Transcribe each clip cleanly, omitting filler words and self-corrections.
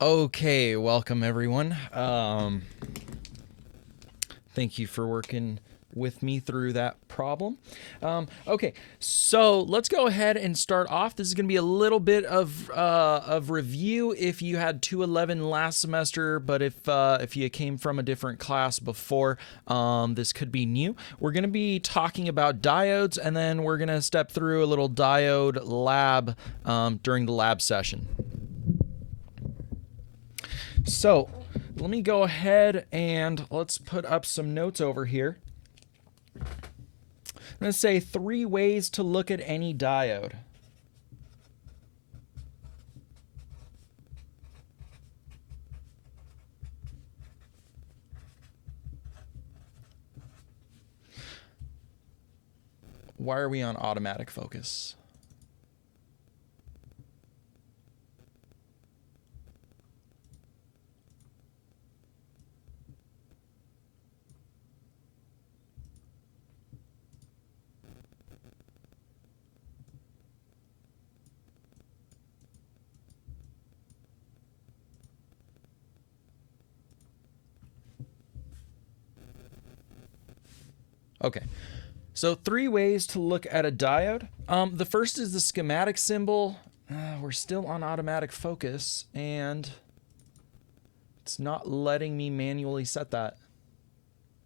Okay, welcome everyone. Thank you for working with me through that problem. Okay, so let's go ahead and start off. This is going to be a little bit of review if you had 211 last semester, but if you came from a different class before, this could be new. We're going to be talking about diodes, and then we're going to step through a little diode lab during the lab session. So let me go ahead and let's put up some notes over here. I'm going to say 3 ways to look at any diode. Why are we on automatic focus? Okay, so 3 ways to look at a diode. The first is the schematic symbol. We're still on automatic focus, and it's not letting me manually set that.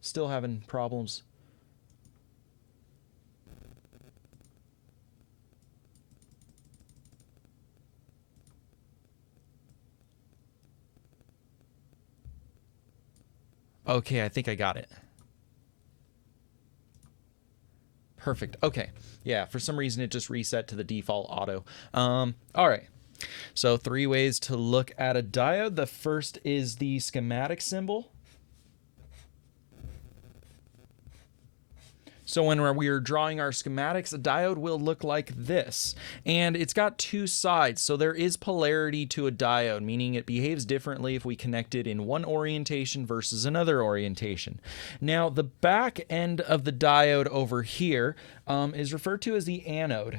Still having problems. Okay, I think I got it. Perfect. Okay. Yeah, for some reason it just reset to the default auto. All right. So 3 ways to look at a diode. The first is the schematic symbol. So when we're drawing our schematics, a diode will look like this. And it's got 2 sides, so there is polarity to a diode, meaning it behaves differently if we connect it in one orientation versus another orientation. Now, the back end of the diode over here is referred to as the anode.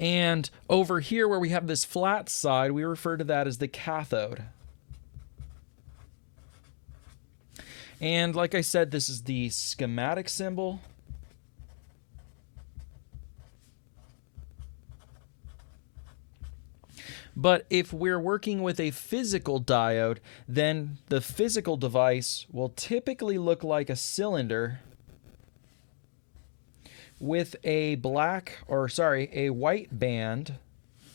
And over here where we have this flat side, we refer to that as the cathode. And like I said, this is the schematic symbol. But if we're working with a physical diode, then the physical device will typically look like a cylinder with a white band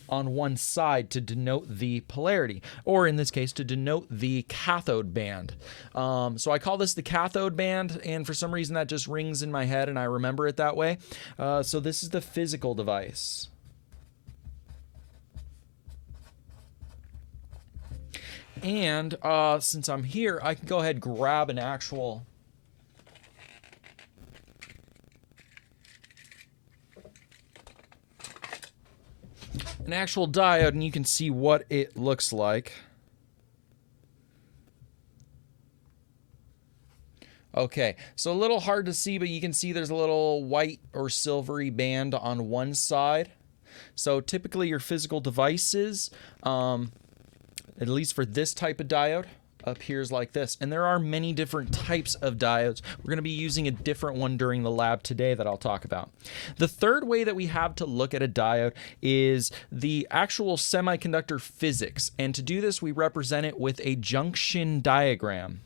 on one side to denote the polarity, or in this case, to denote the cathode band. So I call this the cathode band, and for some reason that just rings in my head and I remember it that way. So this is the physical device. And since I'm here, I can go ahead and grab an actual diode, and you can see what it looks like. Okay, so a little hard to see, but you can see there's a little white or silvery band on one side. So typically your physical devices, at least for this type of diode, appears like this. And there are many different types of diodes. We're going to be using a different one during the lab today that I'll talk about. The third way that we have to look at a diode is the actual semiconductor physics. And to do this, we represent it with a junction diagram.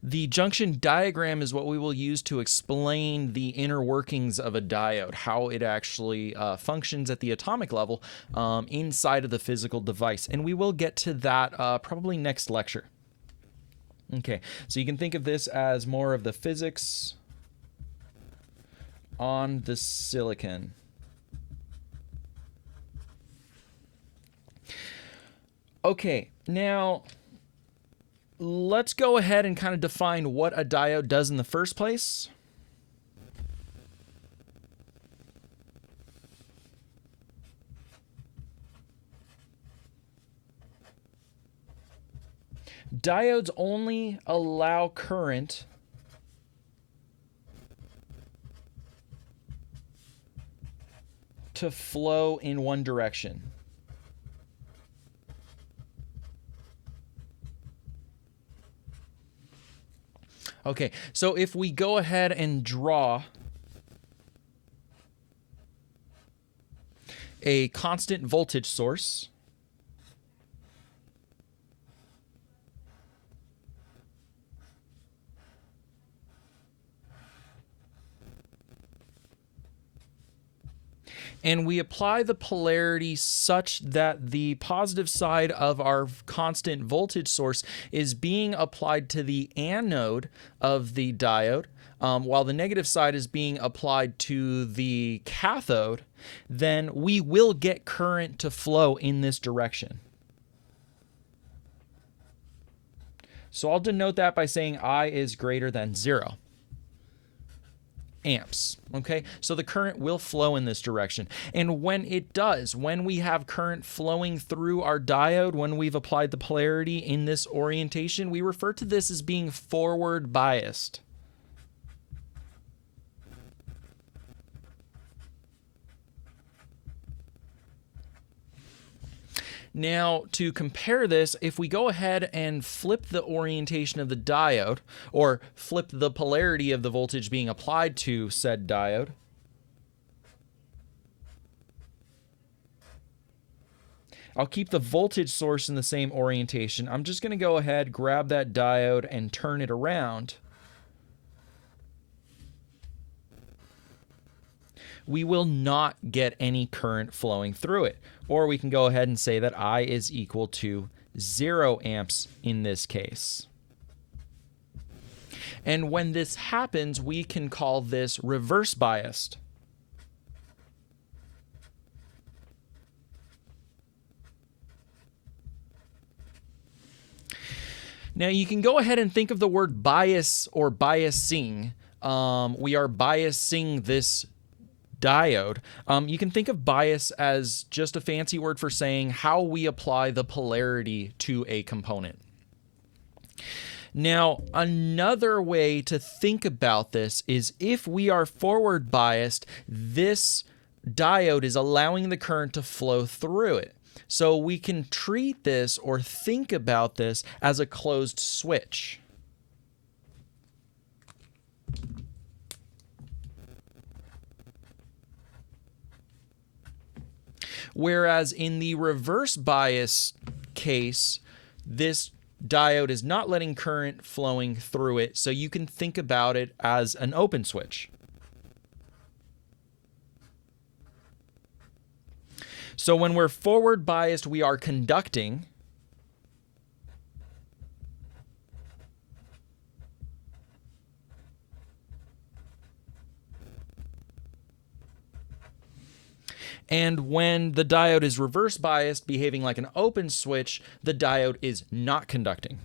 The junction diagram is what we will use to explain the inner workings of a diode, how it actually functions at the atomic level inside of the physical device. And we will get to that probably next lecture. Okay, so you can think of this as more of the physics on the silicon. Okay, now let's go ahead and kind of define what a diode does in the first place. Diodes only allow current to flow in one direction. Okay, so if we go ahead and draw a constant voltage source, and we apply the polarity such that the positive side of our constant voltage source is being applied to the anode of the diode, while the negative side is being applied to the cathode, then we will get current to flow in this direction. So I'll denote that by saying I is greater than 0 amps. Okay, so the current will flow in this direction. And when it does, when we have current flowing through our diode, when we've applied the polarity in this orientation, we refer to this as being forward biased. Now, to compare this, if we go ahead and flip the orientation of the diode, or flip the polarity of the voltage being applied to said diode, I'll keep the voltage source in the same orientation. I'm just going to go ahead, grab that diode, and turn it around. We will not get any current flowing through it. Or we can go ahead and say that I is equal to 0 amps in this case. And when this happens, we can call this reverse biased. Now you can go ahead and think of the word bias or biasing. We are biasing this diode. You can think of bias as just a fancy word for saying how we apply the polarity to a component. Now, another way to think about this is if we are forward biased, this diode is allowing the current to flow through it. So we can treat this or think about this as a closed switch. Whereas in the reverse bias case, this diode is not letting current flowing through it, so you can think about it as an open switch. So when we're forward biased, we are conducting. And when the diode is reverse biased, behaving like an open switch, the diode is not conducting.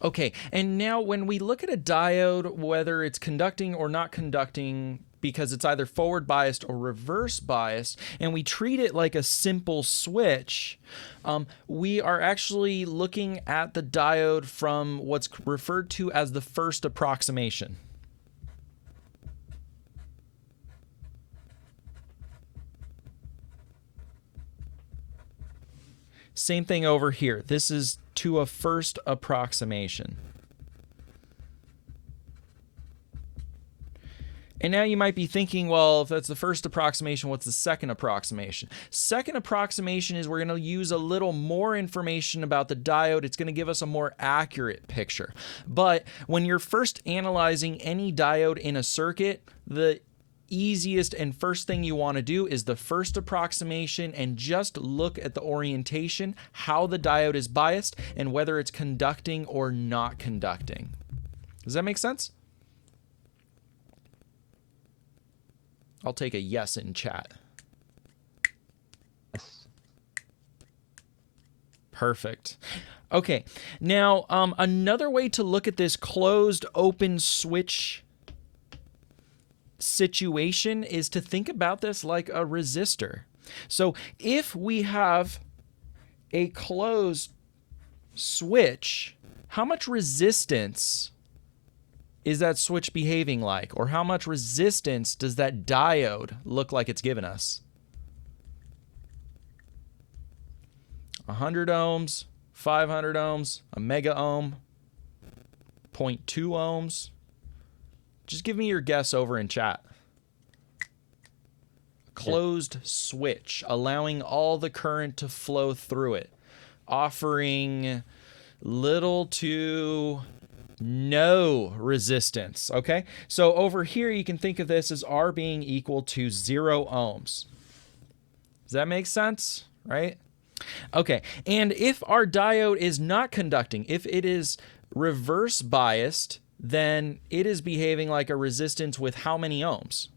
Okay, and now when we look at a diode, whether it's conducting or not conducting, because it's either forward biased or reverse biased, and we treat it like a simple switch, we are actually looking at the diode from what's referred to as the first approximation. Same thing over here. This is to a first approximation. And now you might be thinking, well, if that's the first approximation, what's the second approximation? Second approximation is we're going to use a little more information about the diode. It's going to give us a more accurate picture. But when you're first analyzing any diode in a circuit, the easiest and first thing you want to do is the first approximation and just look at the orientation, how the diode is biased, and whether it's conducting or not conducting. Does that make sense? I'll take a yes in chat. Perfect. Okay, now another way to look at this closed open switch situation is to think about this like a resistor. So if we have a closed switch, how much resistance is that switch behaving like? Or how much resistance does that diode look like it's given us? 100 ohms, 500 ohms, a mega ohm, 0.2 ohms. Just give me your guess over in chat. Closed switch, allowing all the current to flow through it, offering little to no resistance. Okay, so over here you can think of this as R being equal to 0 ohms. Does that make sense? Right? Okay, and if our diode is not conducting, if it is reverse biased, then it is behaving like a resistance with how many ohms?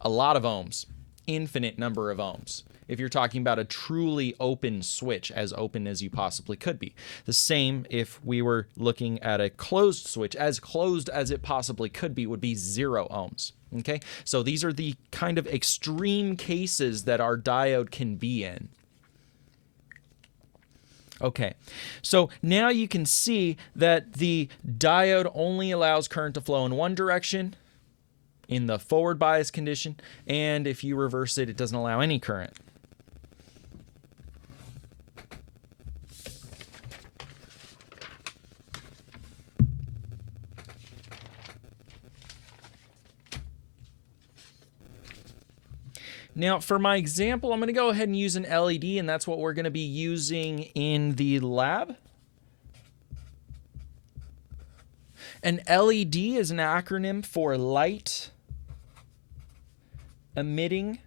A lot of ohms, infinite number of ohms. If you're talking about a truly open switch, as open as you possibly could be. The same if we were looking at a closed switch, as closed as it possibly could be, would be 0 ohms. Okay, so these are the kind of extreme cases that our diode can be in. Okay, so now you can see that the diode only allows current to flow in one direction in the forward bias condition, and if you reverse it, it doesn't allow any current. Now, for my example, I'm going to go ahead and use an LED, and that's what we're going to be using in the lab. An LED is an acronym for light emitting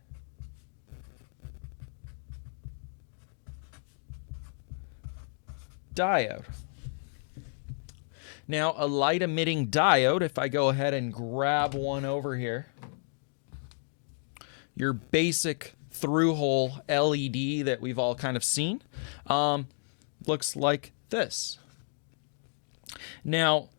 diode. Now, a light emitting diode, if I go ahead and grab one over here, your basic through-hole LED that we've all kind of seen, looks like this. Now,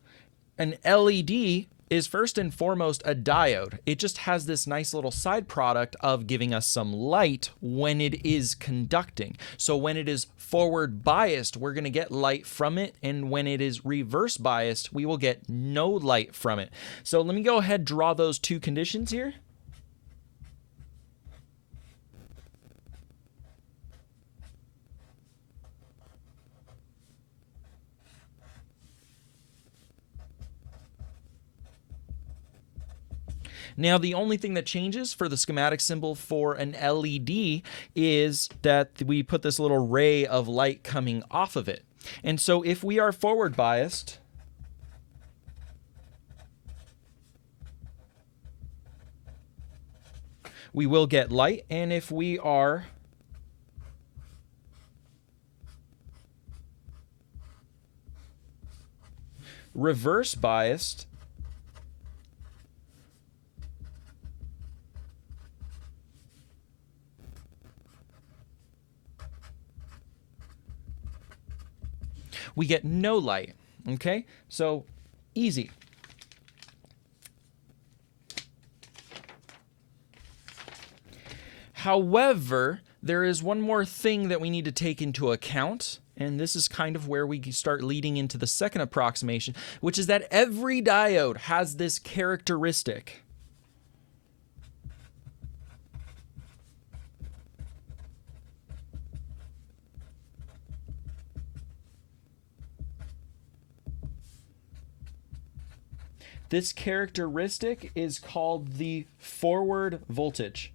an LED is first and foremost a diode. It just has this nice little side product of giving us some light when it is conducting. So when it is forward biased, we're going to get light from it, and when it is reverse biased, we will get no light from it. So let me go ahead and draw those two conditions here. Now, the only thing that changes for the schematic symbol for an LED is that we put this little ray of light coming off of it. And so if we are forward biased, we will get light, and if we are reverse biased, we get no light. Okay, so easy. However, there is one more thing that we need to take into account, and this is kind of where we start leading into the second approximation, which is that every diode has this characteristic. This characteristic is called the forward voltage.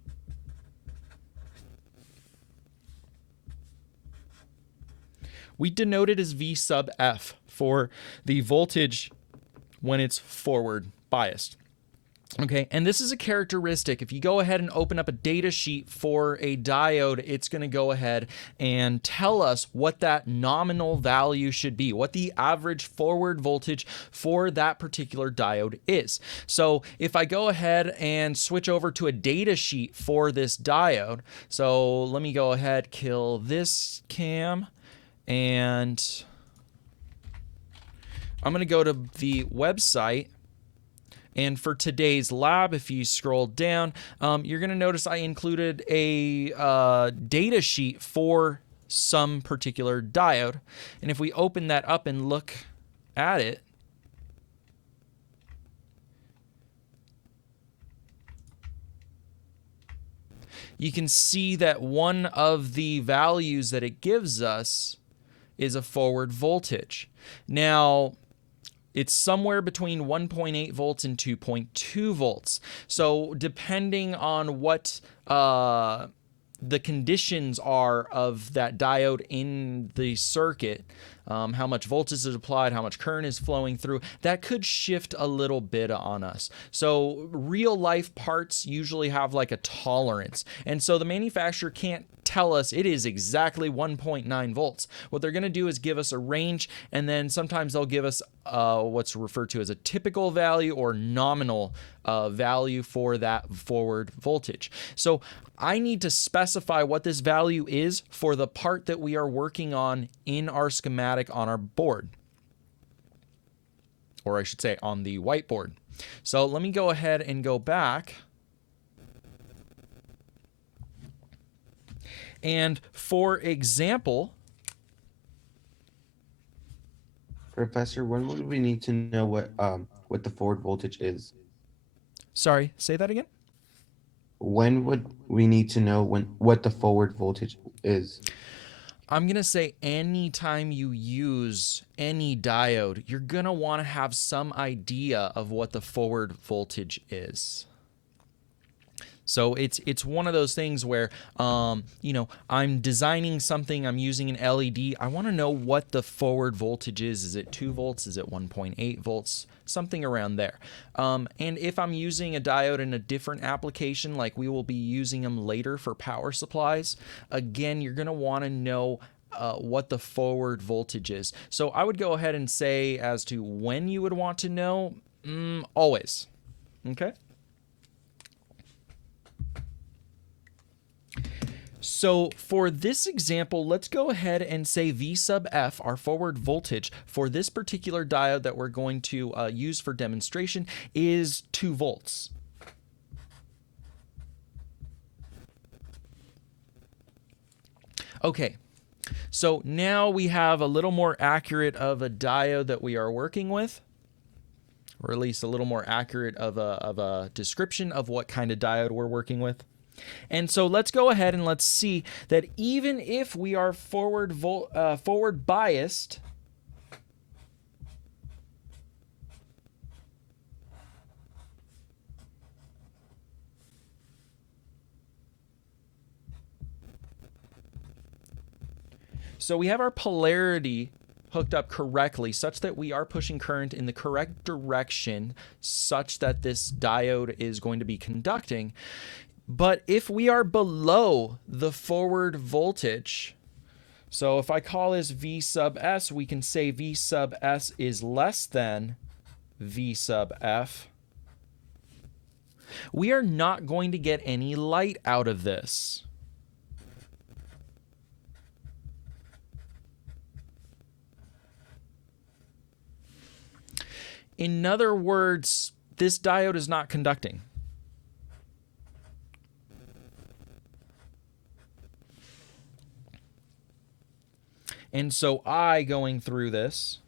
We denote it as V sub F for the voltage when it's forward biased. Okay, and this is a characteristic. If you go ahead and open up a data sheet for a diode, it's going to go ahead and tell us what that nominal value should be, what the average forward voltage for that particular diode is. So if I go ahead and switch over to a data sheet for this diode, so let me go ahead, kill this cam, and I'm going to go to the website. And for today's lab, if you scroll down, you're going to notice I included a data sheet for some particular diode. And if we open that up and look at it, you can see that one of the values that it gives us is a forward voltage. Now, it's somewhere between 1.8 volts and 2.2 volts. So depending on what the conditions are of that diode in the circuit, how much voltage is applied, how much current is flowing through, that could shift a little bit on us. So real life parts usually have like a tolerance. And so the manufacturer can't tell us it is exactly 1.9 volts. What they're going to do is give us a range, and then sometimes they'll give us what's referred to as a typical value or nominal value for that forward voltage. So I need to specify what this value is for the part that we are working on in our schematic on our board, or I should say on the whiteboard. So let me go ahead and go back. And for example, Professor, when would we need to know what the forward voltage is? sorry, say that again. When would we need to know what the forward voltage is? I'm going to say anytime you use any diode, you're going to want to have some idea of what the forward voltage is. So it's one of those things where, I'm designing something, I'm using an LED. I want to know what the forward voltage is. Is it 2 volts? Is it 1.8 volts? Something around there. And if I'm using a diode in a different application, like we will be using them later for power supplies, again, you're going to want to know what the forward voltage is. So I would go ahead and say as to when you would want to know, always. Okay? So for this example, let's go ahead and say V sub F, our forward voltage for this particular diode that we're going to use for demonstration, is 2 volts. Okay, so now we have a little more accurate of a diode that we are working with, or at least a little more accurate of a description of what kind of diode we're working with. And so let's go ahead and let's see that even if we are forward biased, so we have our polarity hooked up correctly such that we are pushing current in the correct direction such that this diode is going to be conducting. But if we are below the forward voltage, so if I call this V sub S, we can say V sub S is less than V sub F. We are not going to get any light out of this. In other words, this diode is not conducting. And so I going through this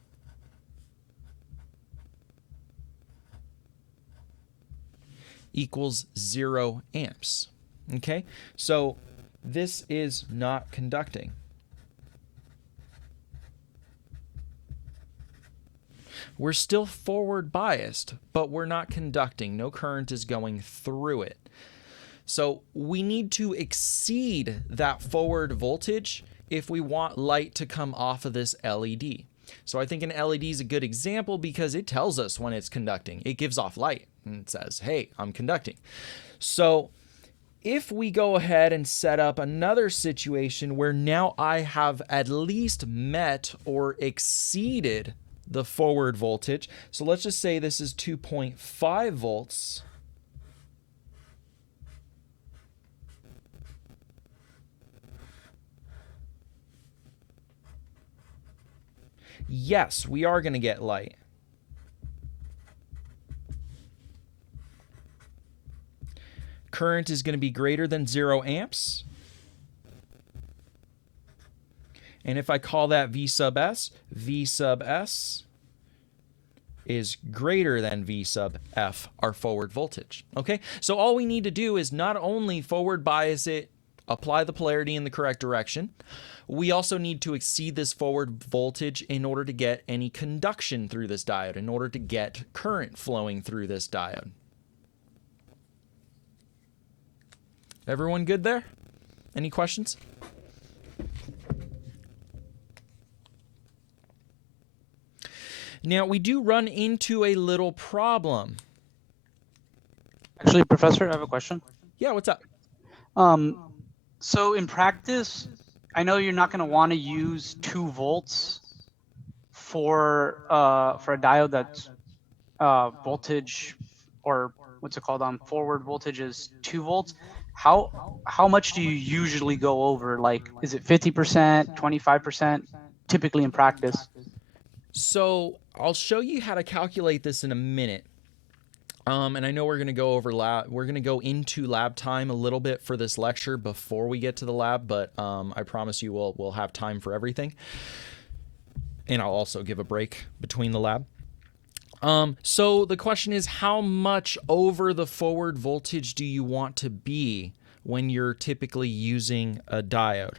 equals 0 amps. Okay, so this is not conducting. We're still forward biased, but we're not conducting. No current is going through it. So we need to exceed that forward voltage if we want light to come off of this LED. So I think an LED is a good example because it tells us when it's conducting. It gives off light and it says, hey, I'm conducting. So if we go ahead and set up another situation where now I have at least met or exceeded the forward voltage. So let's just say this is 2.5 volts. Yes, we are going to get light. Current is going to be greater than 0 amps. And if I call that V sub S is greater than V sub F, our forward voltage. Okay, so all we need to do is not only forward bias it, apply the polarity in the correct direction, we also need to exceed this forward voltage in order to get any conduction through this diode, in order to get current flowing through this diode. Everyone good there? Any questions? Now, we do run into a little problem. Actually, Professor, I have a question. Yeah, what's up? So in practice, I know you're not going to want to use 2 volts for a diode that's voltage, or what's it called, forward voltage is 2 volts. How much do you usually go over? Like, is it 50%, 25%, typically in practice? So I'll show you how to calculate this in a minute. And I know we're going to go over we're going to go into lab time a little bit for this lecture before we get to the lab, but I promise you we'll have time for everything. And I'll also give a break between the lab. So the question is, how much over the forward voltage do you want to be when you're typically using a diode?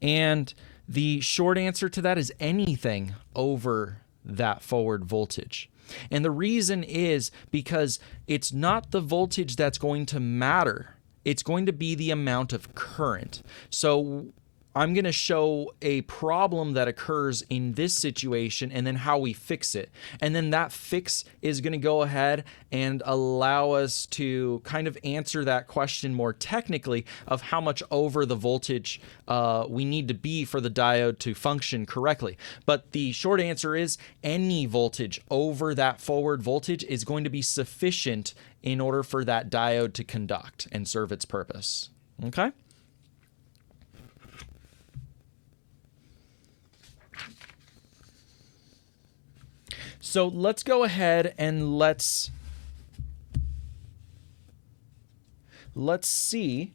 And the short answer to that is anything over that forward voltage. And the reason is because it's not the voltage that's going to matter. It's going to be the amount of current. So I'm going to show a problem that occurs in this situation and then how we fix it. And then that fix is going to go ahead and allow us to kind of answer that question more technically of how much over the voltage we need to be for the diode to function correctly. But the short answer is any voltage over that forward voltage is going to be sufficient in order for that diode to conduct and serve its purpose. Okay? So let's go ahead and let's see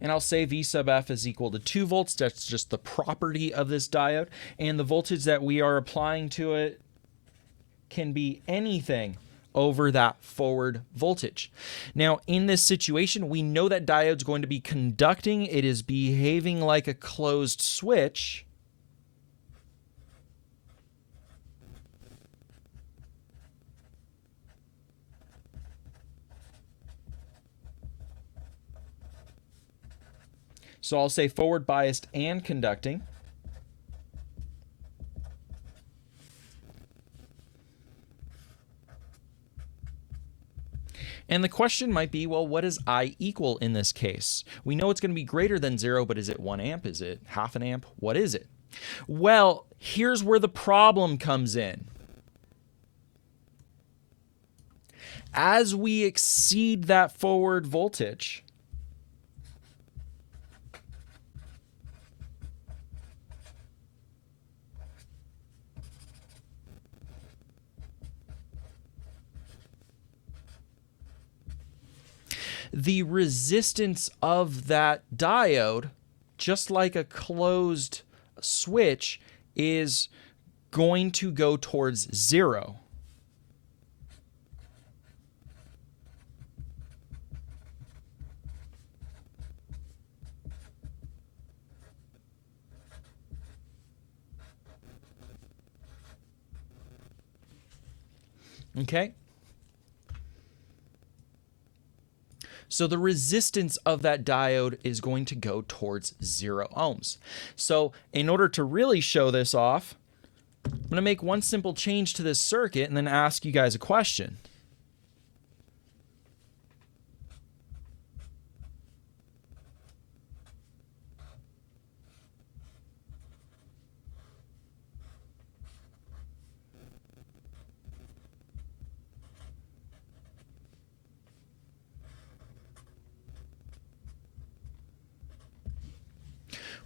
and I'll say V sub F is equal to 2 volts. That's just the property of this diode. And the voltage that we are applying to it can be anything over that forward voltage. Now, in this situation, we know that diode's going to be conducting. It is behaving like a closed switch. So I'll say forward biased and conducting. And the question might be, well, what does I equal in this case? We know it's going to be greater than 0, but is it 1 amp? Is it half an amp? What is it? Well, here's where the problem comes in. As we exceed that forward voltage, the resistance of that diode, just like a closed switch, is going to go towards 0. Okay? So the resistance of that diode is going to go towards 0 ohms. So in order to really show this off, I'm going to make one simple change to this circuit and then ask you guys a question.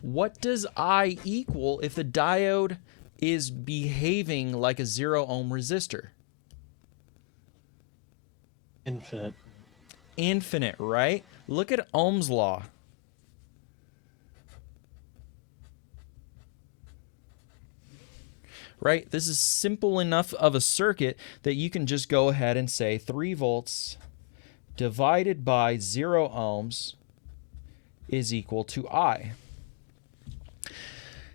What does I equal if the diode is behaving like a 0 ohm resistor? Infinite. Infinite, right? Look at Ohm's law. Right? This is simple enough of a circuit that you can just go ahead and say 3 volts divided by 0 ohms is equal to I.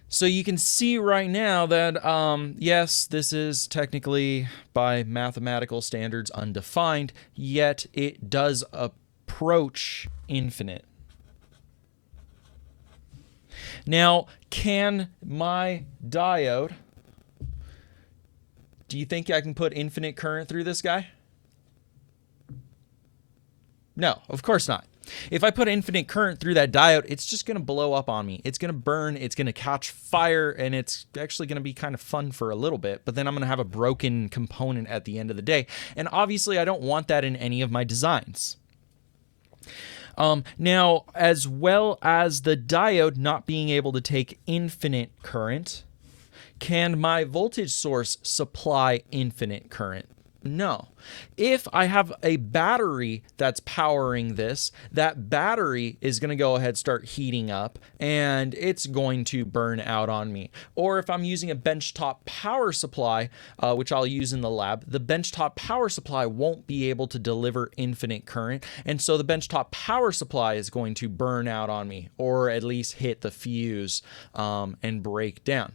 So you can see right now that, yes, this is technically by mathematical standards undefined, yet it does approach infinite. Now, can my diode, do you think I can put infinite current through this guy? No, of course not. If I put infinite current through that diode, it's just going to blow up on me. It's going to burn, it's going to catch fire, and it's actually going to be kind of fun for a little bit, but then I'm going to have a broken component at the end of the day. And obviously, I don't want that in any of my designs. Now, as well as the diode not being able to take infinite current, can my voltage source supply infinite current? No. If I have a battery that's powering this, that battery is going to go ahead and start heating up and it's going to burn out on me. Or if I'm using a benchtop power supply, which I'll use in the lab, the benchtop power supply won't be able to deliver infinite current. And so the benchtop power supply is going to burn out on me, or at least hit the fuse and break down.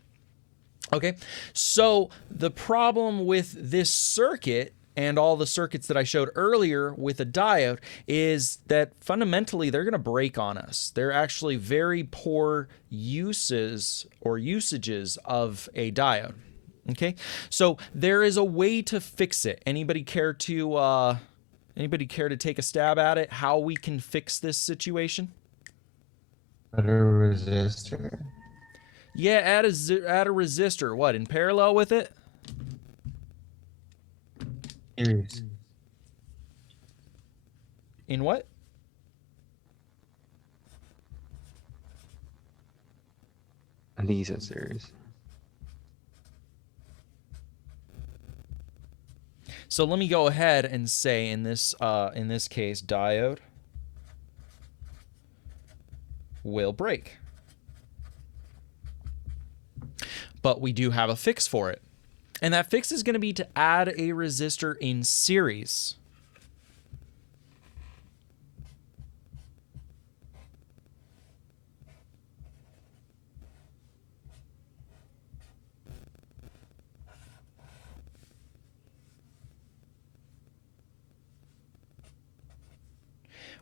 Okay, so the problem with this circuit and all the circuits that I showed earlier with a diode is that fundamentally they're going to break on us. They're actually very poor uses or usages of a diode. Okay, so there is a way to fix it. Anybody care to take a stab at it? How we can fix this situation? Better resistor. Yeah, add a resistor. What, in parallel with it? Series. In what? I think he said series. So let me go ahead and say in this case, diode will break. But we do have a fix for it. And that fix is going to be to add a resistor in series.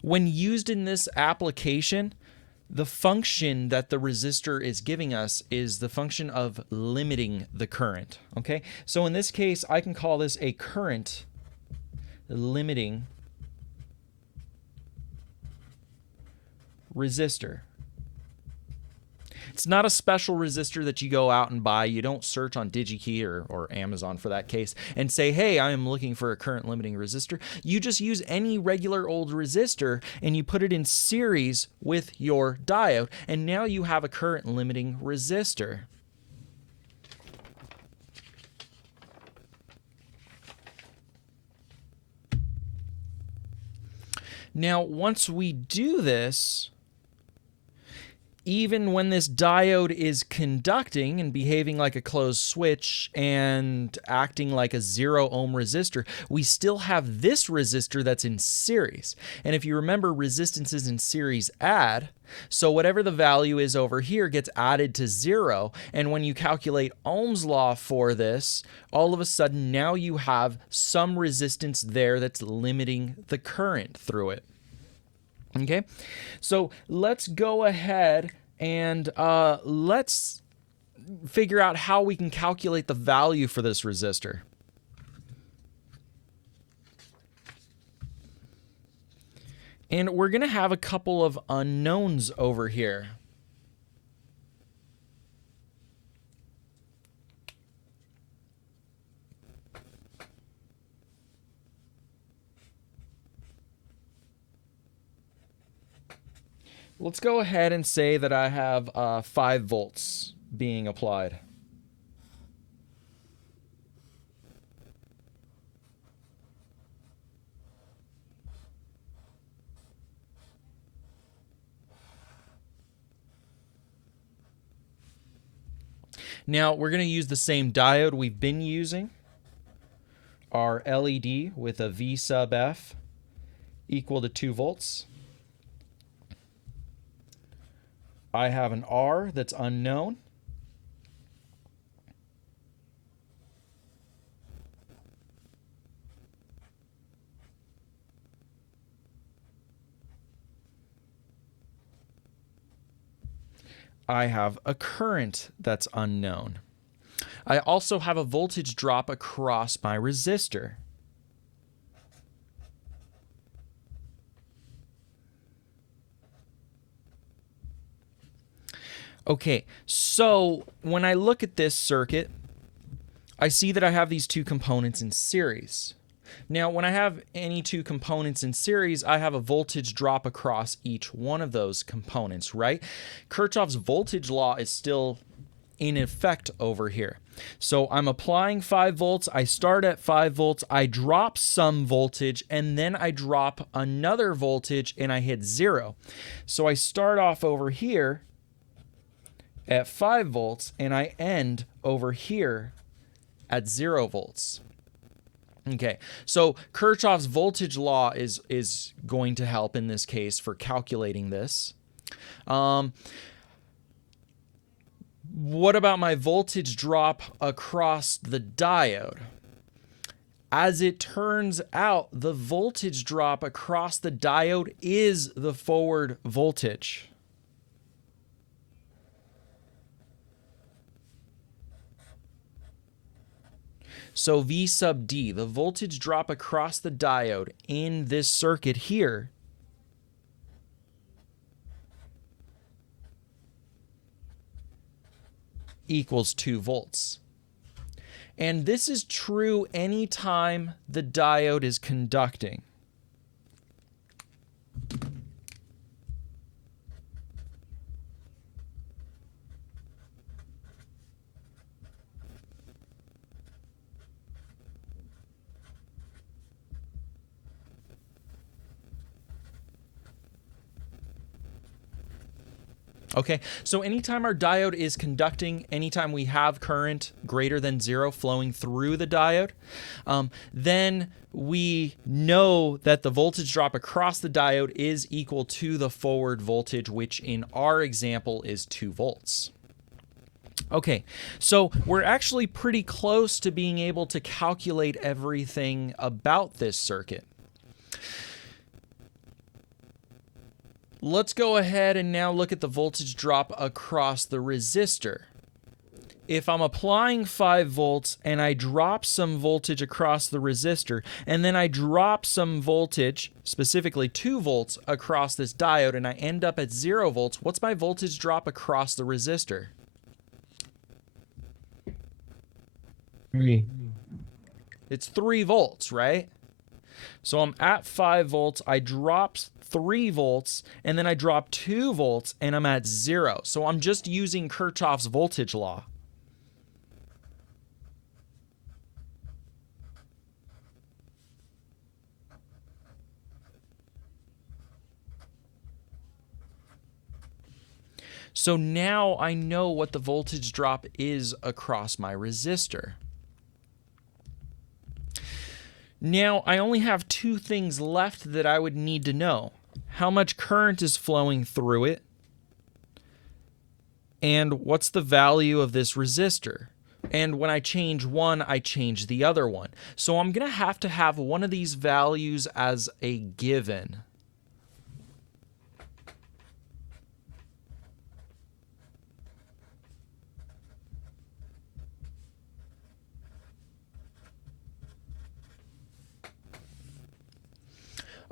When used in this application, the function that the resistor is giving us is the function of limiting the current. Okay, so in this case, I can call this a current limiting resistor. It's not a special resistor that you go out and buy. You don't search on DigiKey or Amazon for that case and say, hey, I am looking for a current limiting resistor. You just use any regular old resistor and you put it in series with your diode, and now you have a current limiting resistor. Now, once we do this, even when this diode is conducting and behaving like a closed switch and acting like a 0 ohm resistor, we still have this resistor that's in series. And if you remember, resistances in series add, so whatever the value is over here gets added to 0. And when you calculate Ohm's law for this, all of a sudden now you have some resistance there that's limiting the current through it. Okay, so let's go ahead and let's figure out how we can calculate the value for this resistor. And we're going to have a couple of unknowns over here. Let's go ahead and say that I have 5 volts being applied. Now we're going to use the same diode we've been using, our LED with a V sub F equal to 2 volts. I have an R that's unknown. I have a current that's unknown. I also have a voltage drop across my resistor. Okay, so when I look at this circuit, I see that I have these two components in series. Now, when I have any two components in series, I have a voltage drop across each one of those components, right? Kirchhoff's voltage law is still in effect over here. So I'm applying 5 volts. I start at 5 volts. I drop some voltage, and then I drop another voltage, and I hit 0. So I start off over here at 5 volts, and I end over here at 0 volts. Okay, so Kirchhoff's voltage law is going to help in this case for calculating this. What about my voltage drop across the diode? As it turns out, the voltage drop across the diode is the forward voltage. So V sub D, the voltage drop across the diode in this circuit here, equals 2 volts. And this is true anytime the diode is conducting. Okay, so anytime our diode is conducting, anytime we have current greater than 0 flowing through the diode, then we know that the voltage drop across the diode is equal to the forward voltage, which in our example is 2 volts. Okay, so we're actually pretty close to being able to calculate everything about this circuit. Let's go ahead and now look at the voltage drop across the resistor. If I'm applying 5 volts and I drop some voltage across the resistor, and then I drop some voltage, specifically 2 volts, across this diode, and I end up at 0 volts, what's my voltage drop across the resistor? 3. It's 3 volts, right? So I'm at 5 volts, I drop 3 volts, and then I drop 2 volts, and I'm at 0. So I'm just using Kirchhoff's voltage law. So now I know what the voltage drop is across my resistor. Now, I only have 2 things left that I would need to know. How much current is flowing through it, and what's the value of this resistor? And when I change one, I change the other one. So I'm going to have one of these values as a given.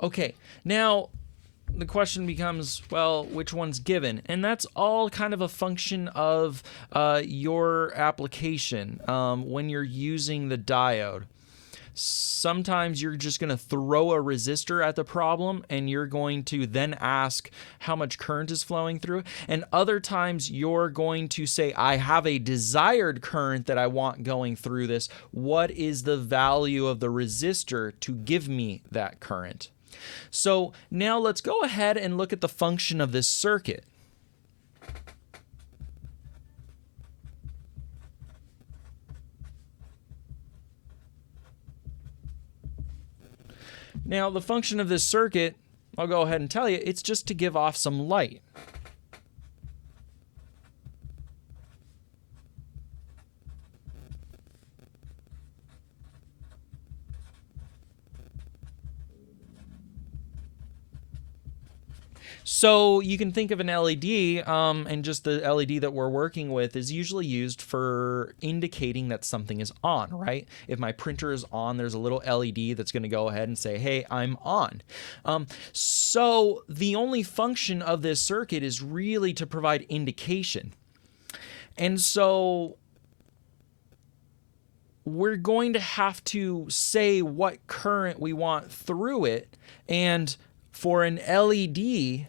Okay, now the question becomes, well, which one's given? And that's all kind of a function of your application when you're using the diode. Sometimes you're just going to throw a resistor at the problem and you're going to then ask how much current is flowing through. And other times you're going to say, I have a desired current that I want going through this. What is the value of the resistor to give me that current? So now let's go ahead and look at the function of this circuit. Now, the function of this circuit, I'll go ahead and tell you, it's just to give off some light. So you can think of an LED, and just the LED that we're working with is usually used for indicating that something is on, right? If my printer is on, there's a little LED that's going to go ahead and say, hey, I'm on. So the only function of this circuit is really to provide indication. And so we're going to have to say what current we want through it. And for an LED,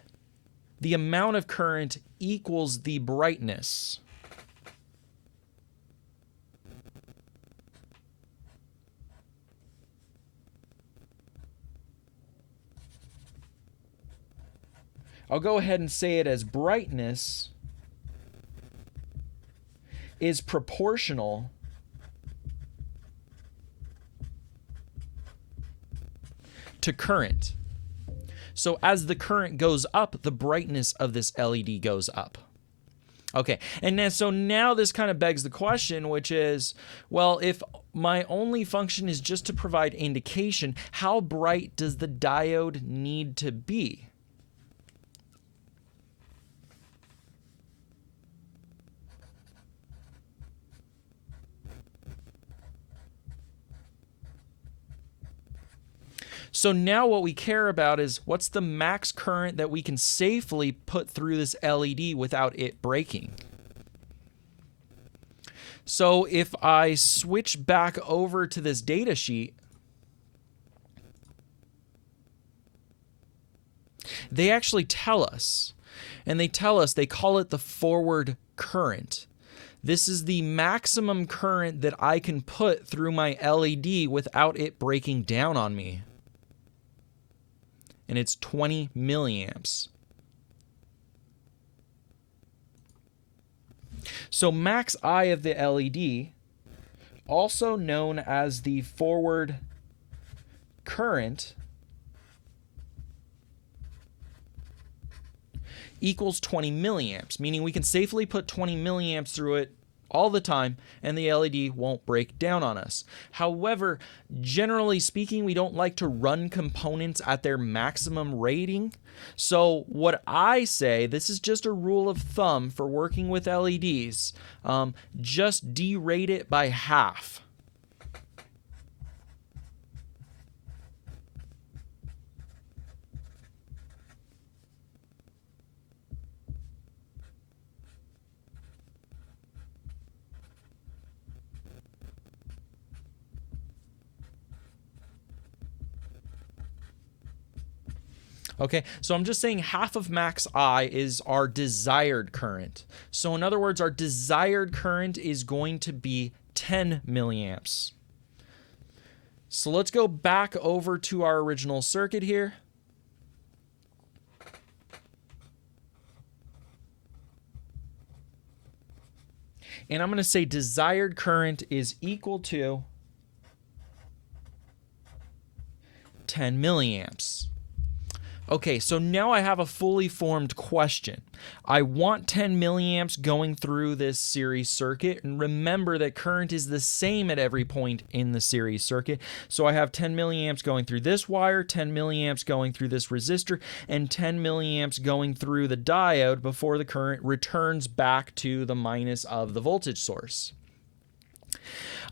the amount of current equals the brightness. I'll go ahead and say it as brightness is proportional to current. So as the current goes up, the brightness of this LED goes up. Okay, and then, so now this kind of begs the question, which is, well, if my only function is just to provide indication, how bright does the diode need to be? So now what we care about is what's the max current that we can safely put through this LED without it breaking. So if I switch back over to this data sheet, they actually tell us, and they tell us, they call it the forward current. This is the maximum current that I can put through my LED without it breaking down on me. And it's 20 milliamps. So max I of the LED, also known as the forward current, equals 20 milliamps, meaning we can safely put 20 milliamps through it all the time and the LED won't break down on us. However, generally speaking, we don't like to run components at their maximum rating. So what I say, this is just a rule of thumb for working with LEDs, just derate it by half. Okay, so I'm just saying half of max I is our desired current. So in other words, our desired current is going to be 10 milliamps. So let's go back over to our original circuit here. And I'm going to say desired current is equal to 10 milliamps. Okay, so now I have a fully formed question. I want 10 milliamps going through this series circuit, and remember that current is the same at every point in the series circuit. So I have 10 milliamps going through this wire, 10 milliamps going through this resistor, and 10 milliamps going through the diode before the current returns back to the minus of the voltage source.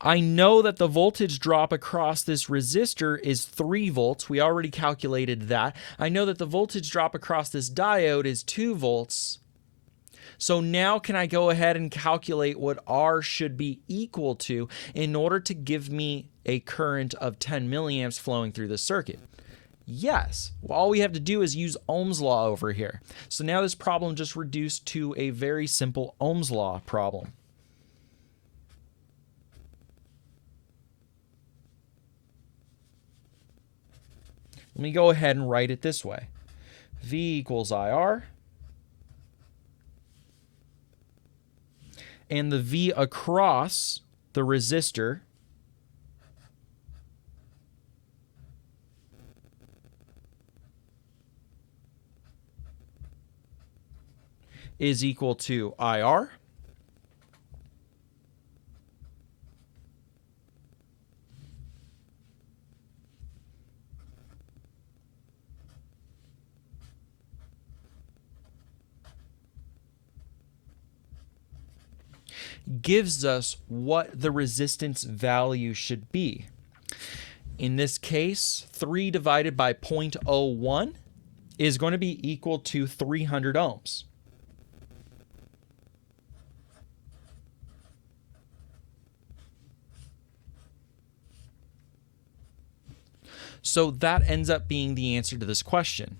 I know that the voltage drop across this resistor is 3 volts. We already calculated that. I know that the voltage drop across this diode is 2 volts. So now can I go ahead and calculate what R should be equal to in order to give me a current of 10 milliamps flowing through the circuit? Yes. Well, all we have to do is use Ohm's law over here. So now this problem just reduced to a very simple Ohm's law problem. Let me go ahead and write it this way. V equals IR. And the V across the resistor is equal to IR gives us what the resistance value should be. In this case, 3 divided by 0.01 is going to be equal to 300 ohms. So that ends up being the answer to this question.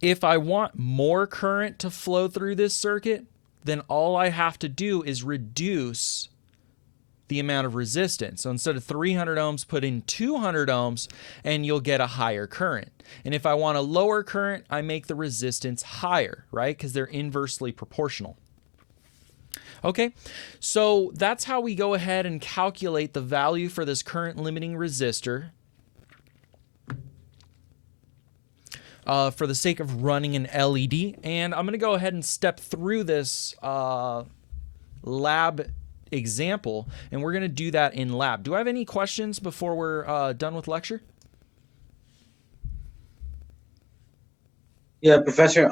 If I want more current to flow through this circuit, then all I have to do is reduce the amount of resistance. So instead of 300 ohms, put in 200 ohms, and you'll get a higher current. And if I want a lower current, I make the resistance higher, right? Because they're inversely proportional. Okay, so that's how we go ahead and calculate the value for this current limiting resistor for the sake of running an LED. And I'm going to go ahead and step through this lab example, and we're going to do that in lab. Do I have any questions before we're done with lecture? Yeah, Professor.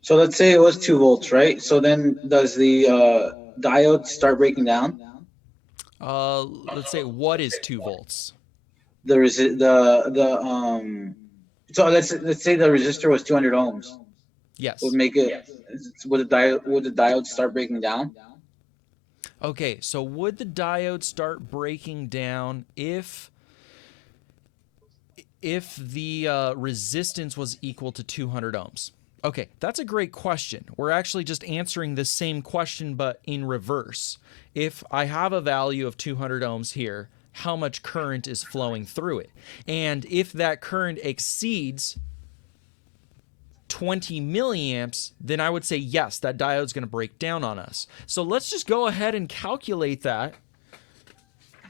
So let's say it was 2 volts, right? So then does the diode start breaking down? Let's say what is 2 volts? So let's say the resistor was 200 ohms. Yes. Would the diode start breaking down? Okay, so would the diode start breaking down if the resistance was equal to 200 ohms? Okay, that's a great question. We're actually just answering the same question but in reverse. If I have a value of 200 ohms here, how much current is flowing through it? And if that current exceeds 20 milliamps, then I would say yes, that diode's going to break down on us. So let's just go ahead and calculate that.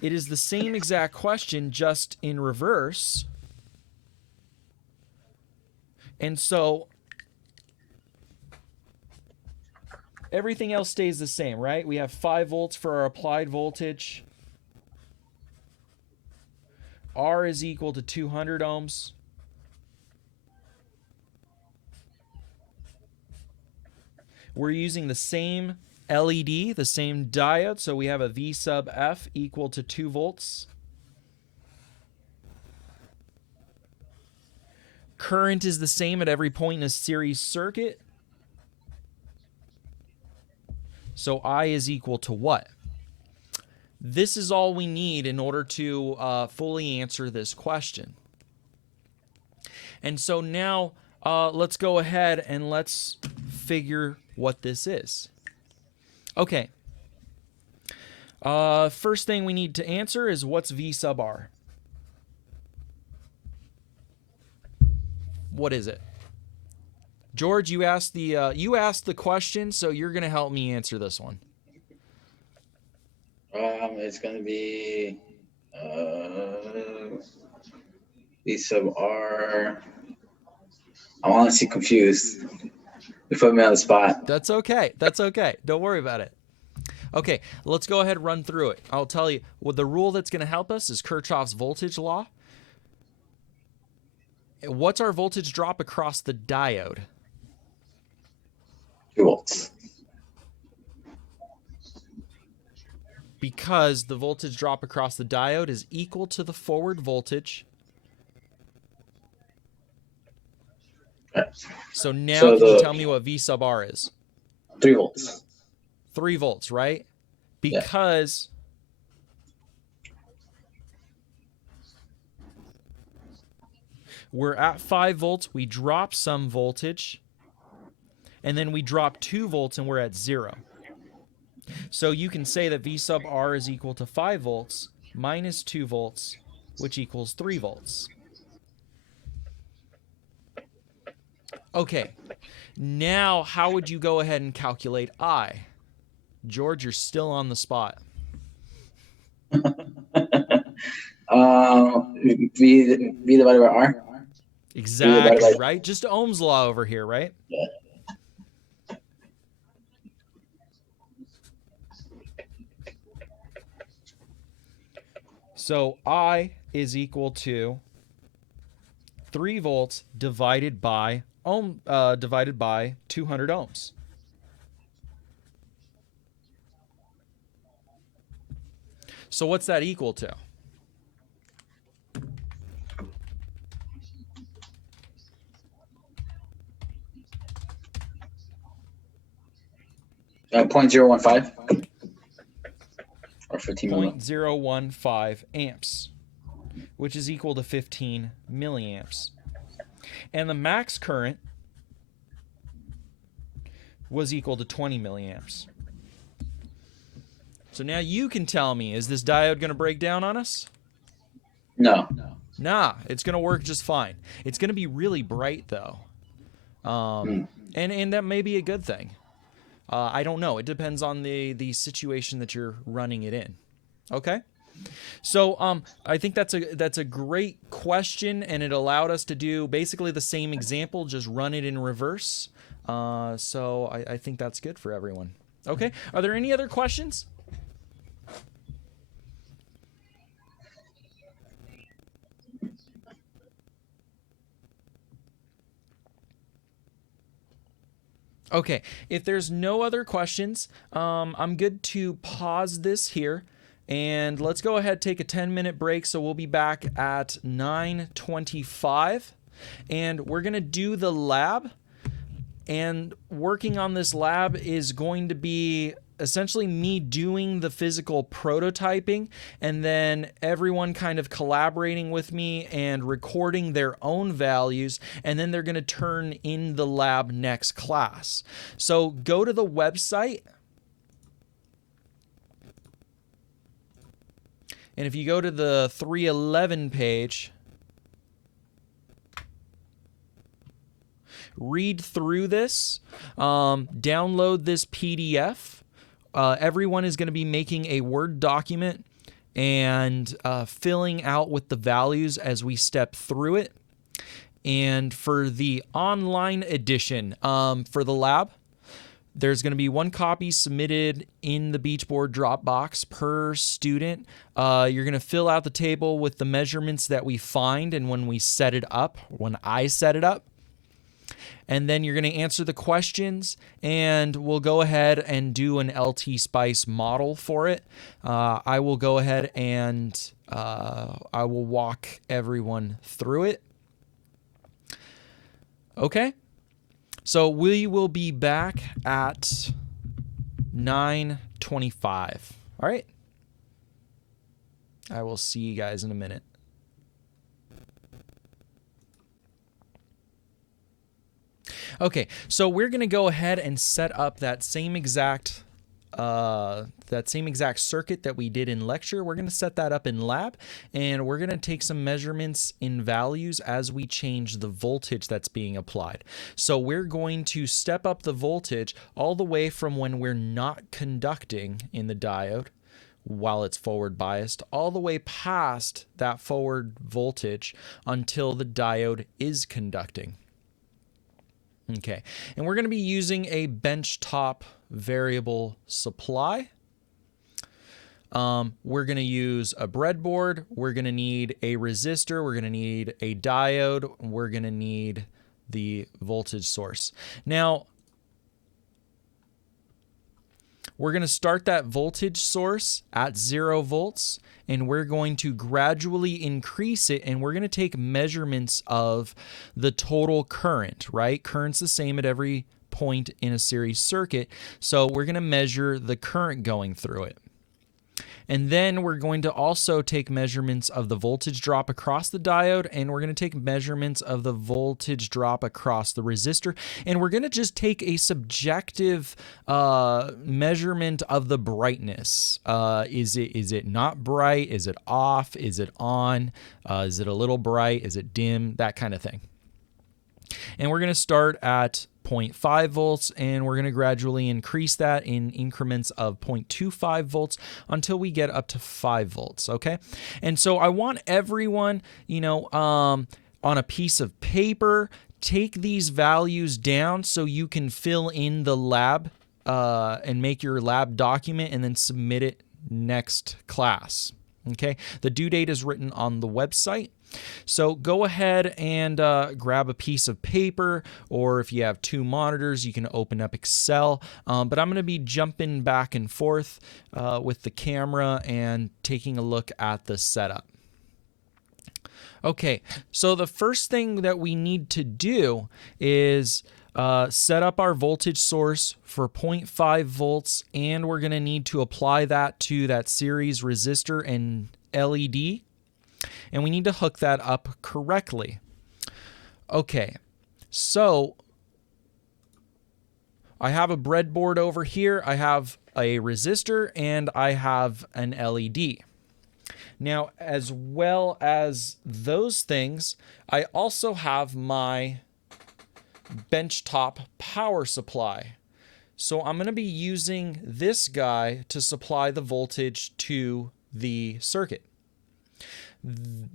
It is the same exact question, just in reverse. And so everything else stays the same, right? We have 5 volts for our applied voltage. R is equal to 200 ohms. We're using the same LED, the same diode, so we have a V sub F equal to 2 volts. Current is the same at every point in a series circuit. So I is equal to what? This is all we need in order to fully answer this question. And so now let's go ahead and let's figure what this is. Okay. First thing we need to answer is what's V sub R? What is it? George, you asked the question, so you're going to help me answer this one. It's going to be V sub R. I'm honestly confused. You put me on the spot. That's okay. That's okay. Don't worry about it. Okay, let's go ahead and run through it. I'll tell you, well, the rule that's going to help us is Kirchhoff's voltage law. What's our voltage drop across the diode? 2 volts. because the voltage drop across the diode is equal to the forward voltage. So now So can you the tell me what V sub R is? 3 volts. 3 volts, right? Yeah. Because we're at 5 volts, we drop some voltage, and then we drop 2 volts and we're at 0. So you can say that V sub R is equal to 5 volts minus 2 volts, which equals 3 volts. Okay, now how would you go ahead and calculate I? George, you're still on the spot. V divided by R. Exactly, right? Just Ohm's law over here, right? Yeah. So I is equal to 3 volts divided by 200 ohms. So what's that equal to? .015 or 15 milliamps. 0.015 amps, which is equal to 15 milliamps. And the max current was equal to 20 milliamps. So now you can tell me, is this diode going to break down on us? No. Nah, it's going to work just fine. It's going to be really bright, though. And that may be a good thing. I don't know. It depends on the situation that you're running it in. Okay? So I think that's a great question, and it allowed us to do basically the same example, just run it in reverse. So I think that's good for everyone. Okay? Are there any other questions? Okay, if there's no other questions, I'm good to pause this here, and let's go ahead and take a 10-minute break. So we'll be back at 9:25, and we're gonna do the lab. And working on this lab is going to be essentially me doing the physical prototyping, and then everyone kind of collaborating with me and recording their own values, and then they're going to turn in the lab next class. So go to the website, and if you go to the 311 page, read through this, download this PDF. Everyone is going to be making a Word document and filling out with the values as we step through it. And for the online edition for the lab, there's going to be 1 copy submitted in the Beachboard Dropbox per student. You're going to fill out the table with the measurements that we find and when we set it up, when I set it up. And then you're going to answer the questions, and we'll go ahead and do an LT Spice model for it. I will go ahead and I will walk everyone through it. Okay? So we will be back at 9:25. All right? I will see you guys in a minute. Okay, so we're going to go ahead and set up that same exact circuit that we did in lecture. We're going to set that up in lab, and we're going to take some measurements in values as we change the voltage that's being applied. So we're going to step up the voltage all the way from when we're not conducting in the diode while it's forward biased, all the way past that forward voltage until the diode is conducting. Okay, and we're going to be using a benchtop variable supply. We're going to use a breadboard. We're going to need a resistor. We're going to need a diode. We're going to need the voltage source. Now, we're going to start that voltage source at 0 volts, and we're going to gradually increase it, and we're going to take measurements of the total current, right? Current's the same at every point in a series circuit, so we're going to measure the current going through it. And then we're going to also take measurements of the voltage drop across the diode, and we're going to take measurements of the voltage drop across the resistor, and we're going to just take a subjective measurement of the brightness. Is it not bright? Is it off? Is it on? Is it a little bright? Is it dim? That kind of thing. And we're going to start at 0.5 volts, and we're going to gradually increase that in increments of 0.25 volts until we get up to 5 volts, okay? And so I want everyone, on a piece of paper, take these values down so you can fill in the lab and make your lab document and then submit it next class, okay? The due date is written on the website. So go ahead and grab a piece of paper, or if you have 2 monitors, you can open up Excel. But I'm going to be jumping back and forth with the camera and taking a look at the setup. Okay, so the first thing that we need to do is set up our voltage source for 0.5 volts, and we're going to need to apply that to that series resistor and LED. And we need to hook that up correctly. Okay, so I have a breadboard over here. I have a resistor and I have an LED. Now, as well as those things, I also have my benchtop power supply. So I'm going to be using this guy to supply the voltage to the circuit.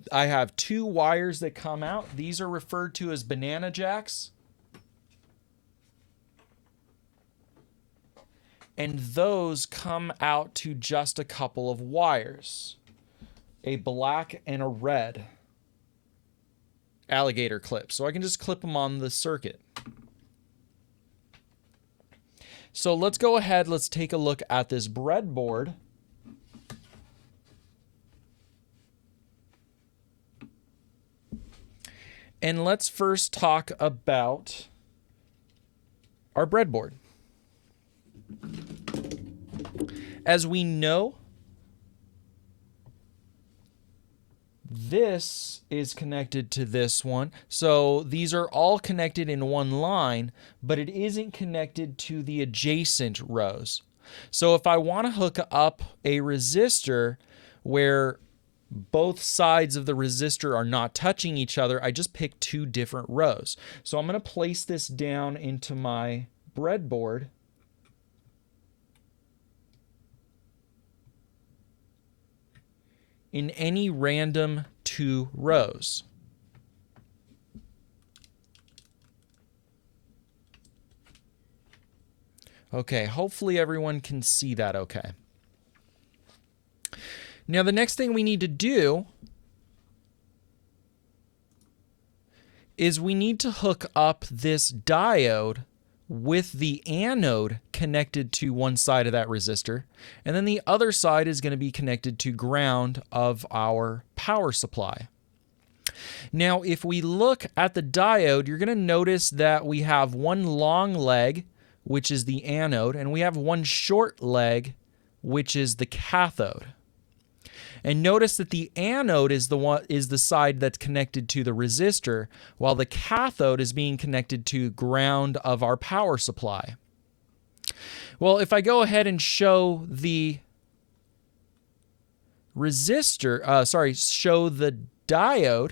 I have 2 wires that come out. These are referred to as banana jacks. And those come out to just a couple of wires. A black and a red alligator clip. So I can just clip them on the circuit. So let's go ahead, let's take a look at this breadboard. And let's first talk about our breadboard. As we know, this is connected to this one. So these are all connected in one line, but it isn't connected to the adjacent rows. So if I want to hook up a resistor where both sides of the resistor are not touching each other, I just pick 2 different rows. So I'm going to place this down into my breadboard. In any random 2 rows. Okay, hopefully everyone can see that okay. Now the next thing we need to do is we need to hook up this diode with the anode connected to one side of that resistor, and then the other side is going to be connected to ground of our power supply. Now if we look at the diode, you're going to notice that we have one long leg, which is the anode, and we have one short leg, which is the cathode. And notice that the anode is the side that's connected to the resistor, while the cathode is being connected to ground of our power supply. Well, if I go ahead and show the show the diode,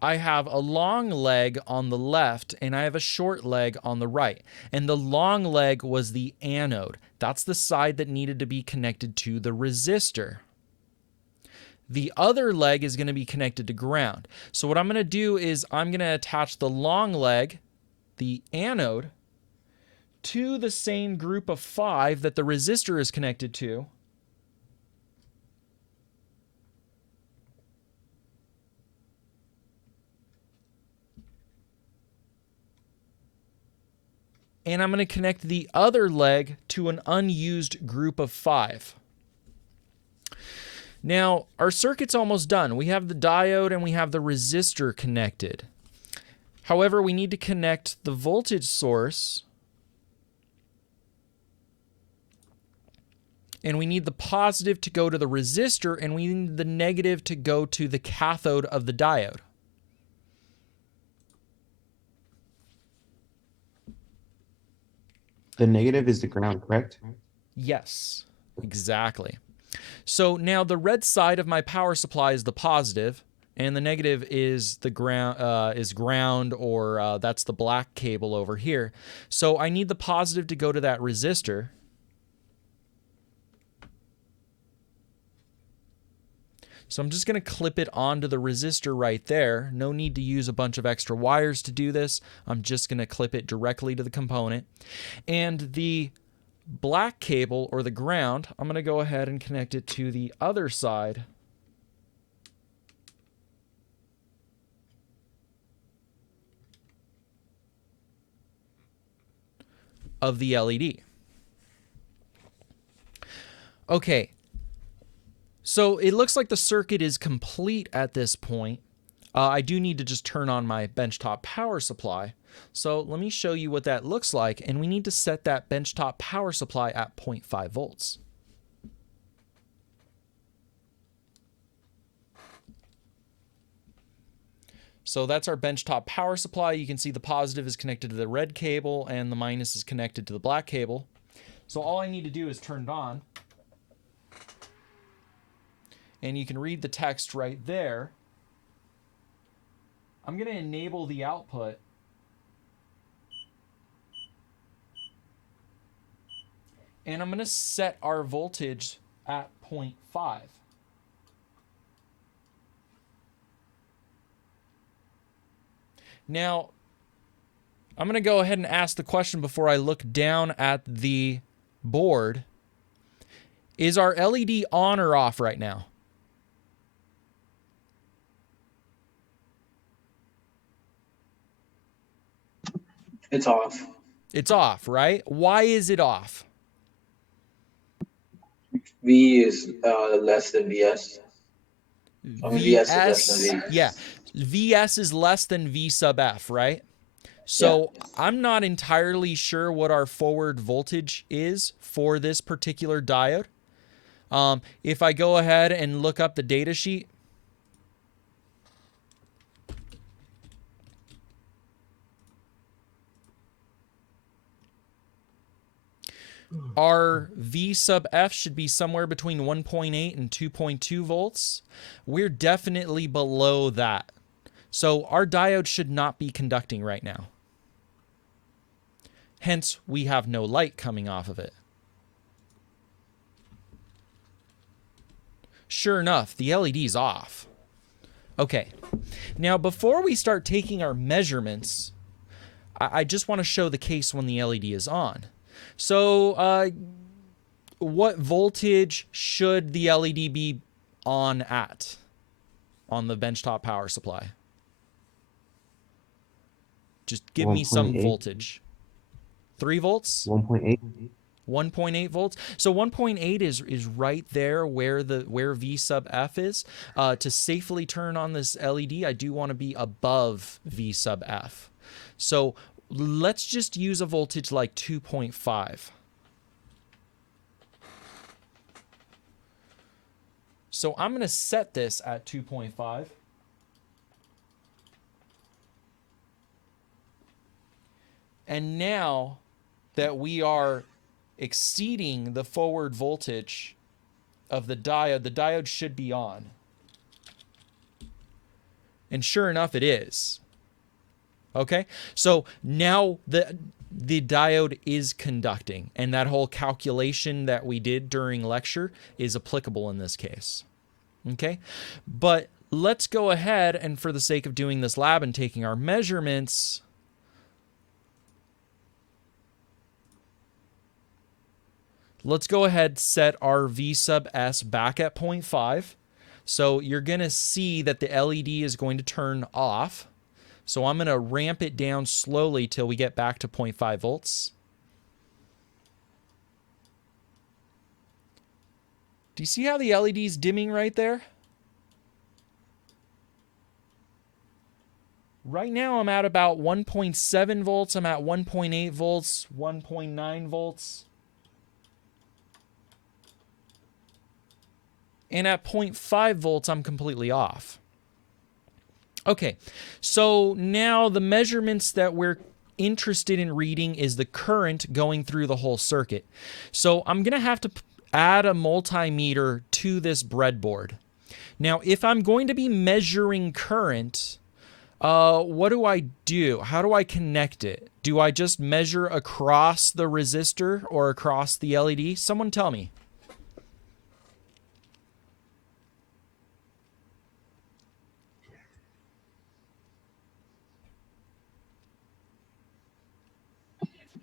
I have a long leg on the left and I have a short leg on the right. And the long leg was the anode. That's the side that needed to be connected to the resistor. The other leg is going to be connected to ground. So what I'm going to do is I'm going to attach the long leg, the anode, to the same group of 5 that the resistor is connected to. and I'm going to connect the other leg to an unused group of 5. Now, our circuit's almost done. We have the diode and we have the resistor connected. However, we need to connect the voltage source, and we need the positive to go to the resistor, and we need the negative to go to the cathode of the diode. The negative is the ground, correct? Yes, exactly. So now the red side of my power supply is the positive, and the negative is the ground, or that's the black cable over here. So I need the positive to go to that resistor. So I'm just going to clip it onto the resistor right there. No need to use a bunch of extra wires to do this. I'm just going to clip it directly to the component. And the black cable, or the ground, I'm going to go ahead and connect it to the other side of the LED. Okay, so it looks like the circuit is complete at this point. I do need to just turn on my benchtop power supply. So let me show you what that looks like, and we need to set that benchtop power supply at 0.5 volts. So that's our benchtop power supply. You can see the positive is connected to the red cable and the minus is connected to the black cable. So all I need to do is turn it on. And you can read the text right there. I'm going to enable the output. And I'm going to set our voltage at 0.5. Now, I'm going to go ahead and ask the question before I look down at the board. Is our LED on or off right now? It's off. It's off, right? Why is it off? V is less than VS. I mean, VS is less than V. Yeah. VS is less than V sub F, right? So Yeah. I'm not entirely sure what our forward voltage is for this particular diode. If I go ahead and look up the data sheet, our V sub F should be somewhere between 1.8 and 2.2 volts. We're definitely below that. So our diode should not be conducting right now. Hence, we have no light coming off of it. Sure enough, the LED's off. Okay. Now, before we start taking our measurements, I just want to show the case when the LED is on. So, what voltage should the LED be on at on the benchtop power supply? Just give me some 1.8. voltage. 3 volts? 1.8. 1.8 volts. So 1.8 is right there where V sub F is. To safely turn on this LED, I do want to be above V sub F. So let's just use a voltage like 2.5. So I'm going to set this at 2.5. And now that we are exceeding the forward voltage of the diode should be on. And sure enough, it is. Okay, so now the diode is conducting, and that whole calculation that we did during lecture is applicable in this case. Okay, but let's go ahead and, for the sake of doing this lab and taking our measurements, let's go ahead, set our V sub S back at 0.5. So you're going to see that the LED is going to turn off. So I'm going to ramp it down slowly till we get back to 0.5 volts. Do you see how the LED is dimming right there? Right now I'm at about 1.7 volts. I'm at 1.8 volts, 1.9 volts. And at 0.5 volts, I'm completely off. Okay, so now the measurements that we're interested in reading is the current going through the whole circuit. So I'm going to have to add a multimeter to this breadboard. Now, if I'm going to be measuring current, what do I do? How do I connect it? Do I just measure across the resistor or across the LED? Someone tell me.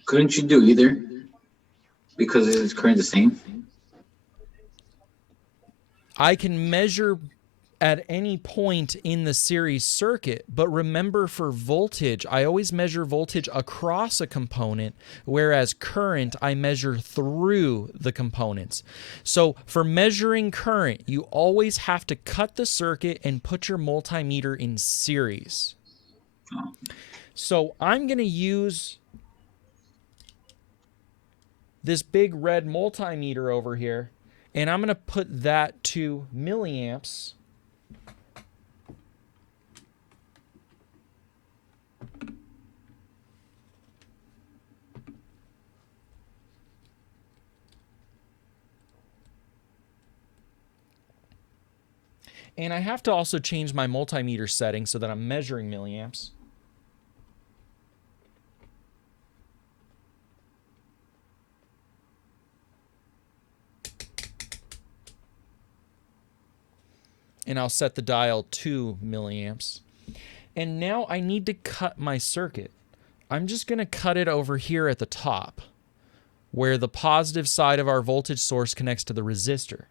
Couldn't you do either? Because it's current the same. I can measure at any point in the series circuit, but remember for voltage, I always measure voltage across a component, whereas current, I measure through the components. So for measuring current, you always have to cut the circuit and put your multimeter in series. So I'm going to use this big red multimeter over here, and I'm going to put that to milliamps. And I have to also change my multimeter setting so that I'm measuring milliamps. And I'll set the dial to milliamps. And now I need to cut my circuit. I'm just going to cut it over here at the top, where the positive side of our voltage source connects to the resistor.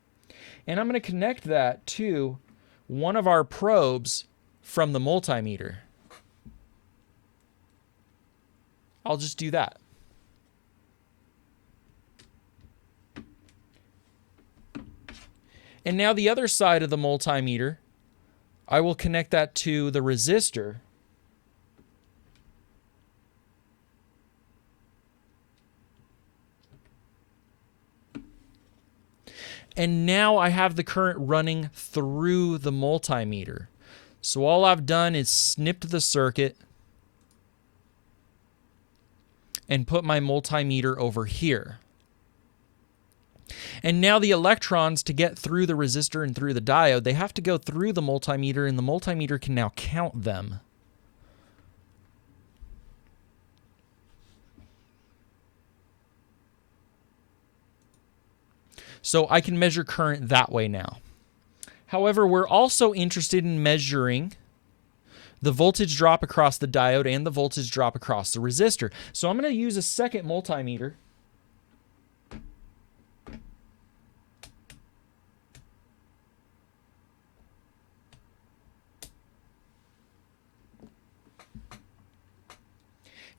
And I'm going to connect that to one of our probes from the multimeter. I'll just do that. And now the other side of the multimeter, I will connect that to the resistor. And now I have the current running through the multimeter. So all I've done is snipped the circuit and put my multimeter over here. And now the electrons, to get through the resistor and through the diode, they have to go through the multimeter, and the multimeter can now count them. So I can measure current that way now. However, we're also interested in measuring the voltage drop across the diode and the voltage drop across the resistor. So I'm going to use a second multimeter.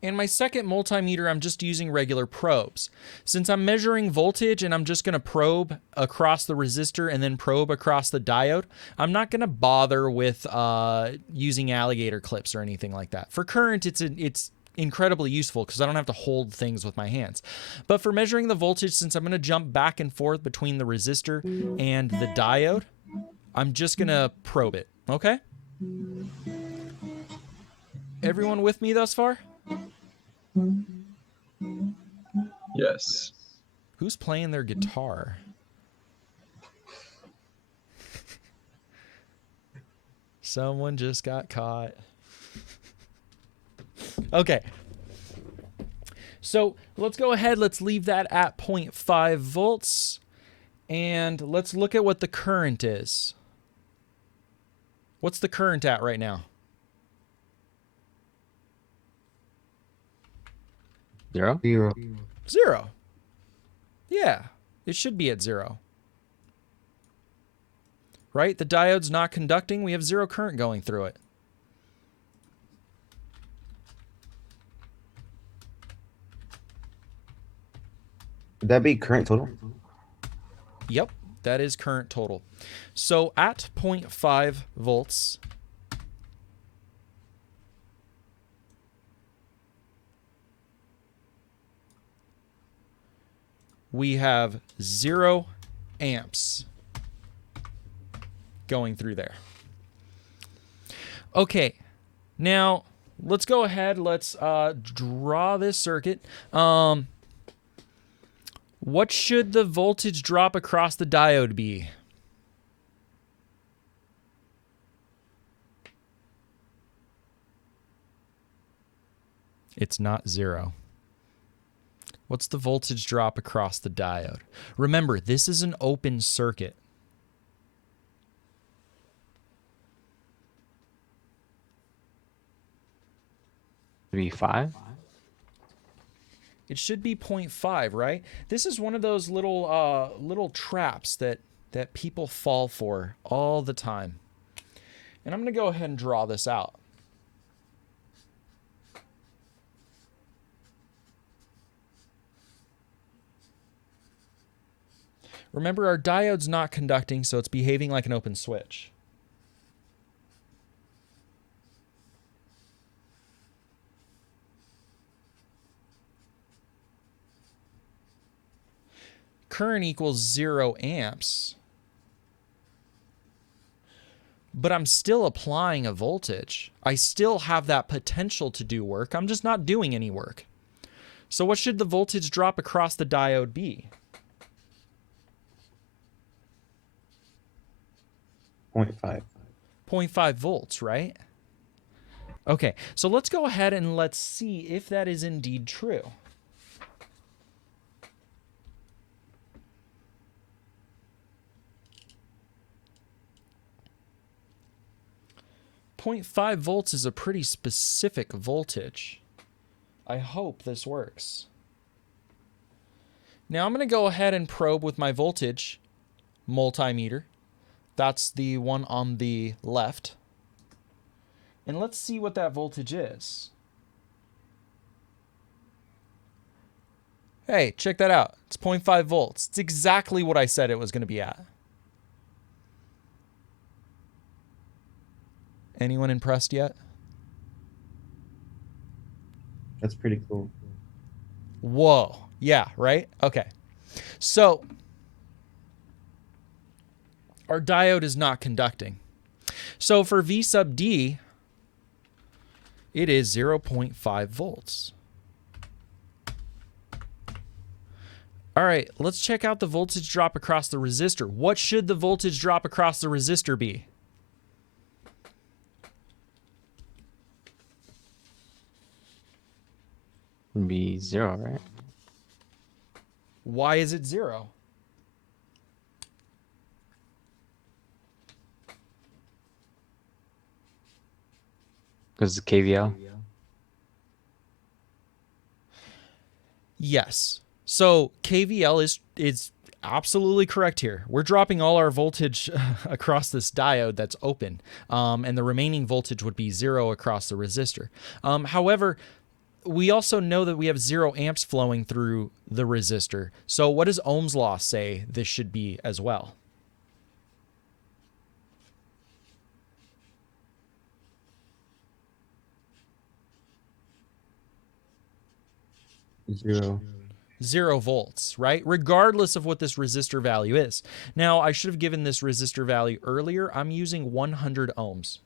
And my second multimeter, I'm just using regular probes. Since I'm measuring voltage and I'm just going to probe across the resistor and then probe across the diode, I'm not going to bother with using alligator clips or anything like that. For current, it's incredibly useful because I don't have to hold things with my hands. But for measuring the voltage, since I'm going to jump back and forth between the resistor and the diode, I'm just going to probe it, okay? Everyone with me thus far? Yes. Who's playing their guitar? Someone just got caught. Okay. So let's go ahead. Let's leave that at 0.5 volts. And let's look at what the current is. What's the current at right now? 0? 0. 0. Yeah, it should be at 0. Right? The diode's not conducting. We have 0 current going through it. Would that be current total? Yep, that is current total. So at 0.5 volts, we have 0 amps going through there. Okay, now let's go ahead. Let's draw this circuit. What should the voltage drop across the diode be? It's not 0. What's the voltage drop across the diode? Remember, this is an open circuit. Maybe 5? It should be 0.5, right? This is one of those little traps that people fall for all the time. And I'm going to go ahead and draw this out. Remember, our diode's not conducting, so it's behaving like an open switch. Current equals 0 amps. But I'm still applying a voltage. I still have that potential to do work. I'm just not doing any work. So what should the voltage drop across the diode be? 0.5. 0.5 volts, right? Okay, so let's go ahead and let's see if that is indeed true. .5 volts is a pretty specific voltage. I hope this works. Now I'm going to go ahead and probe with my voltage multimeter. That's the one on the left. And let's see what that voltage is. Hey, check that out. It's 0.5 volts. It's exactly what I said it was going to be at. Anyone impressed yet? That's pretty cool. Whoa. Yeah, right? Okay. So our diode is not conducting. So for V sub D, it is 0.5 volts. All right, let's check out the voltage drop across the resistor. What should the voltage drop across the resistor be? Would be 0, right? Why is it 0? Because it's KVL. Yes. So KVL is absolutely correct here. We're dropping all our voltage across this diode that's open, and the remaining voltage would be 0 across the resistor. However, we also know that we have 0 amps flowing through the resistor. So what does Ohm's law say this should be as well? Zero. 0 volts, right? Regardless of what this resistor value is. Now, I should have given this resistor value earlier. I'm using 100 ohms.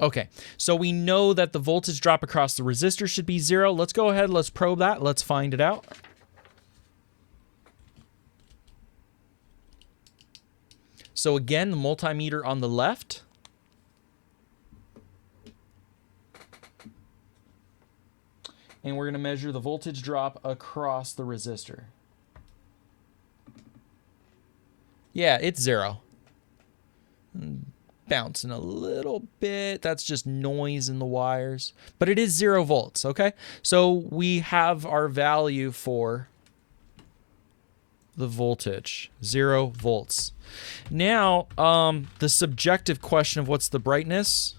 Okay, so we know that the voltage drop across the resistor should be 0. Let's go ahead, let's probe that, let's find it out. So again, the multimeter on the left. And we're going to measure the voltage drop across the resistor. Yeah, it's 0. Bouncing a little bit. That's just noise in the wires. But it is 0 volts, okay? So we have our value for the voltage, 0 volts. Now, the subjective question of what's the brightness?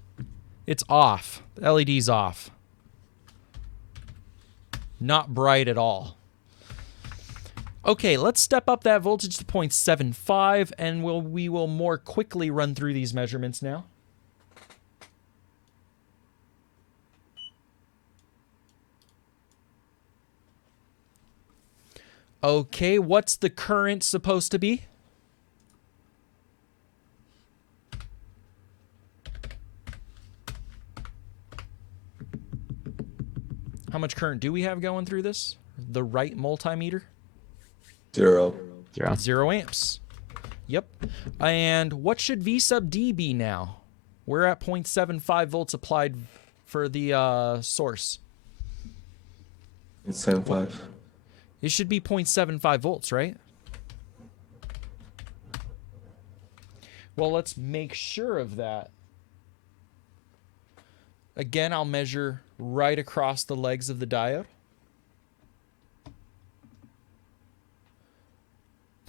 It's off. The LED's off. Not bright at all. Okay, let's step up that voltage to 0.75, and we will more quickly run through these measurements now. Okay, what's the current supposed to be? How much current do we have going through this? The right multimeter? 0. 0. 0 amps. Yep. And what should V sub D be now? We're at 0.75 volts applied for the source. It's 75. It should be 0.75 volts, right? Well, let's make sure of that. Again, I'll measure right across the legs of the diode.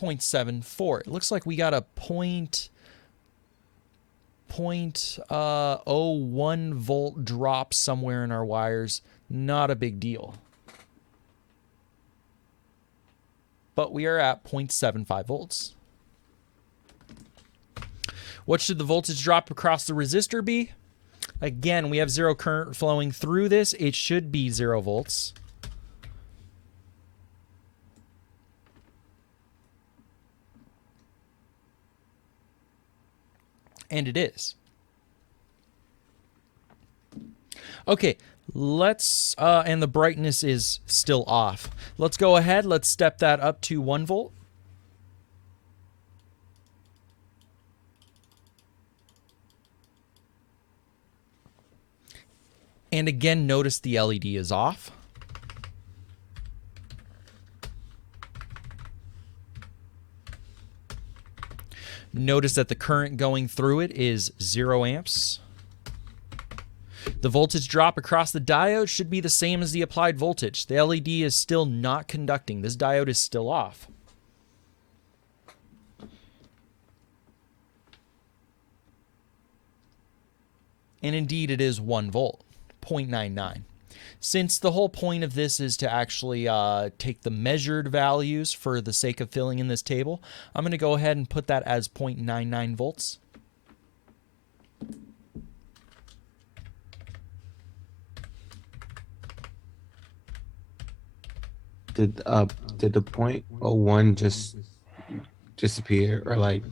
0.74. It looks like we got a 0.01 volt drop somewhere in our wires. Not a big deal. But we are at 0.75 volts. What should the voltage drop across the resistor be? Again, we have 0 current flowing through this. It should be 0 volts. And it is. Okay, let's, and the brightness is still off. Let's go ahead, let's step that up to 1 volt. And again, notice the LED is off. Notice that the current going through it is 0 amps. The voltage drop across the diode should be the same as the applied voltage. The LED is still not conducting. This diode is still off. And indeed, it is 1 volt, 0.99. Since the whole point of this is to actually take the measured values for the sake of filling in this table, I'm going to go ahead and put that as 0.99 volts. Did the 0.01 just disappear, or like?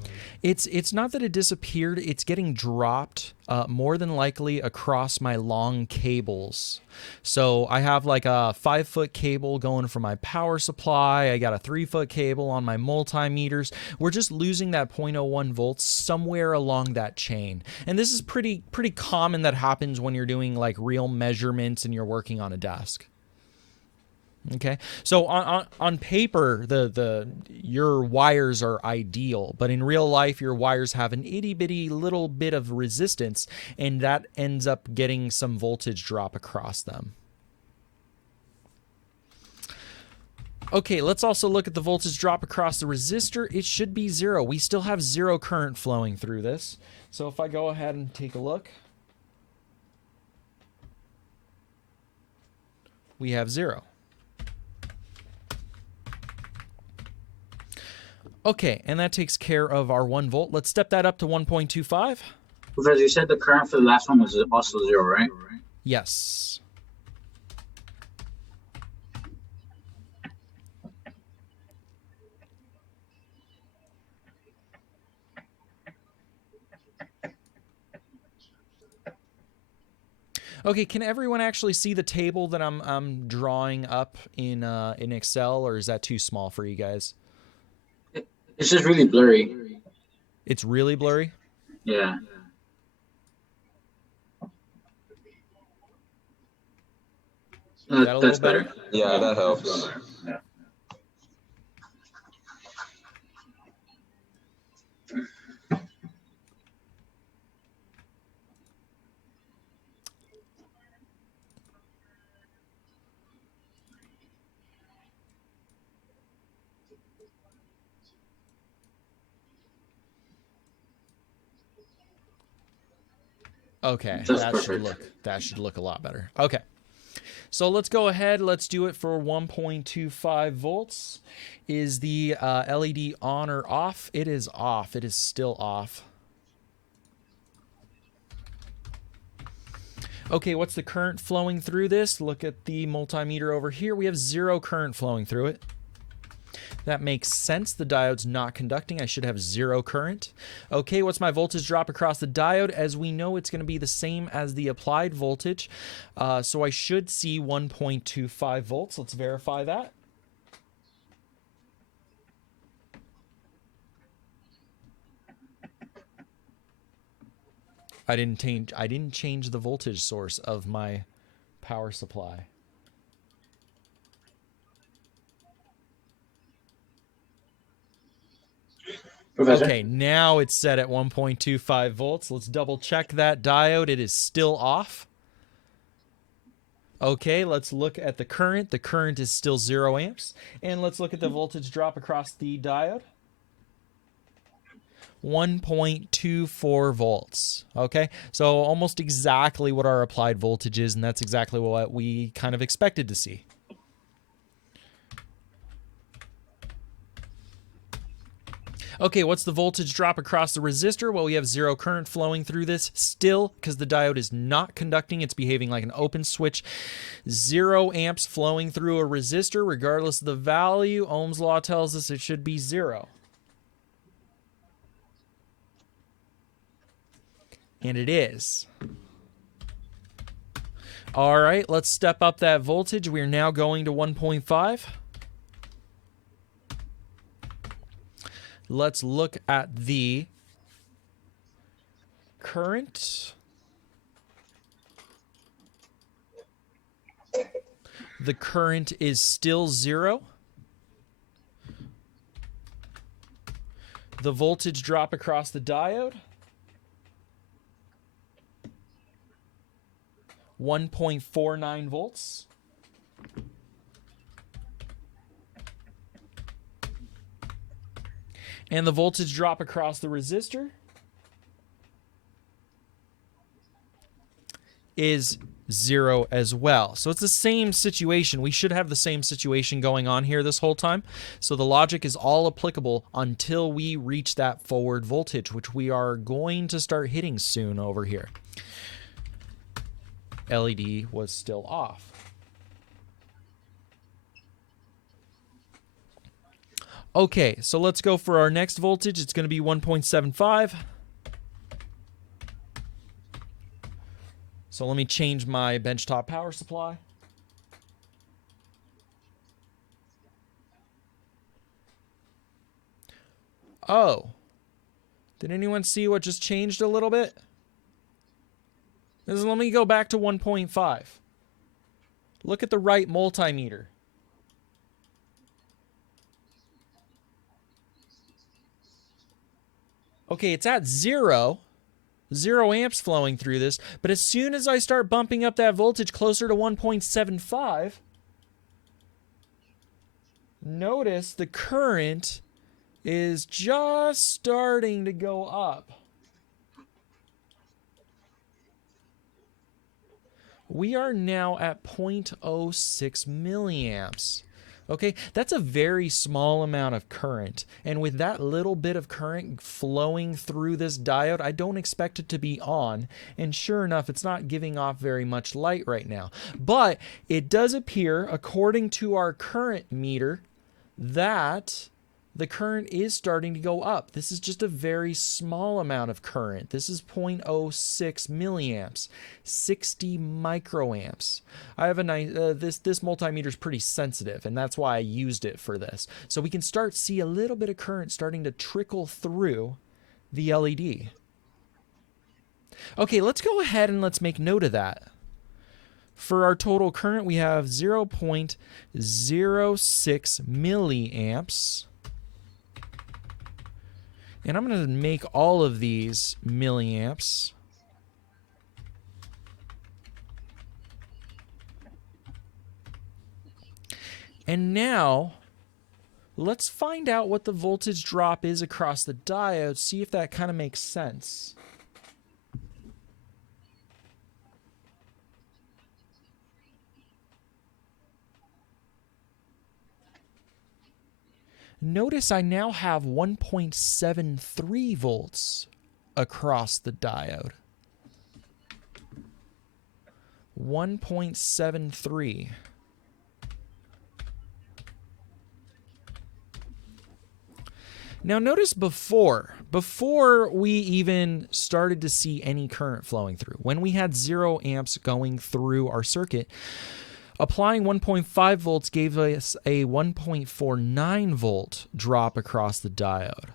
It's not that it disappeared, it's getting dropped more than likely across my long cables. So I have like a 5-foot cable going from my power supply. I got a 3-foot cable on my multimeters. We're just losing that 0.01 volts somewhere along that chain. And this is pretty common that happens when you're doing like real measurements and you're working on a desk. Okay, so on paper, your wires are ideal, but in real life, your wires have an itty bitty little bit of resistance, and that ends up getting some voltage drop across them. Okay, let's also look at the voltage drop across the resistor. It should be 0. We still have 0 current flowing through this. So if I go ahead and take a look, we have 0. Okay, and that takes care of our 1 volt. Let's step that up to 1.25. Professor, you said the current for the last one was also 0, right? Yes. Okay, can everyone actually see the table that I'm drawing up in Excel, or is that too small for you guys? It's just really blurry. It's really blurry? Yeah. That's better. Yeah, that helps. Yeah. Okay, That's that should look a lot better. Okay. So let's go ahead. Let's do it for 1.25 volts. Is the LED on or off? It is off. It is still off. Okay, what's the current flowing through this? Look at the multimeter over here. We have 0 current flowing through it. That makes sense. The diode's not conducting. I should have 0 current. Okay, what's my voltage drop across the diode? As we know, it's going to be the same as the applied voltage. So I should see 1.25 volts. Let's verify that. I didn't change the voltage source of my power supply. Professor? Okay, now it's set at 1.25 volts. Let's double check that diode. It is still off. Okay, let's look at the current. The current is still 0 amps. And let's look at the voltage drop across the diode. 1.24 volts. Okay, so almost exactly what our applied voltage is, and that's exactly what we kind of expected to see. Okay, what's the voltage drop across the resistor? Well, we have 0 current flowing through this still because the diode is not conducting. It's behaving like an open switch. 0 amps flowing through a resistor, regardless of the value. Ohm's law tells us it should be 0. And it is. All right, let's step up that voltage. We are now going to 1.5. Let's look at the current. The current is still 0. The voltage drop across the diode. 1.49 volts. And the voltage drop across the resistor is 0 as well. So it's the same situation. We should have the same situation going on here this whole time. So the logic is all applicable until we reach that forward voltage, which we are going to start hitting soon over here. LED was still off. Okay, so let's go for our next voltage. It's going to be 1.75. So let me change my benchtop power supply. Oh, did anyone see what just changed a little bit? Let me go back to 1.5. Look at the right multimeter. Okay, it's at 0 amps flowing through this, but as soon as I start bumping up that voltage closer to 1.75, notice the current is just starting to go up. We are now at 0.06 milliamps. Okay, that's a very small amount of current. And with that little bit of current flowing through this diode, I don't expect it to be on. And sure enough, it's not giving off very much light right now. But it does appear, according to our current meter, that the current is starting to go up. This is just a very small amount of current. This is 0.06 milliamps, 60 microamps. I have a nice, this multimeter is pretty sensitive, and that's why I used it for this. So we can see a little bit of current starting to trickle through the LED. Okay, let's go ahead and let's make note of that. For our total current, we have 0.06 milliamps. And I'm going to make all of these milliamps. And now, let's find out what the voltage drop is across the diode, see if that kind of makes sense. Notice I now have 1.73 volts across the diode. 1.73. Now notice before we even started to see any current flowing through, when we had 0 amps going through our circuit, applying 1.5 volts gave us a 1.49 volt drop across the diode.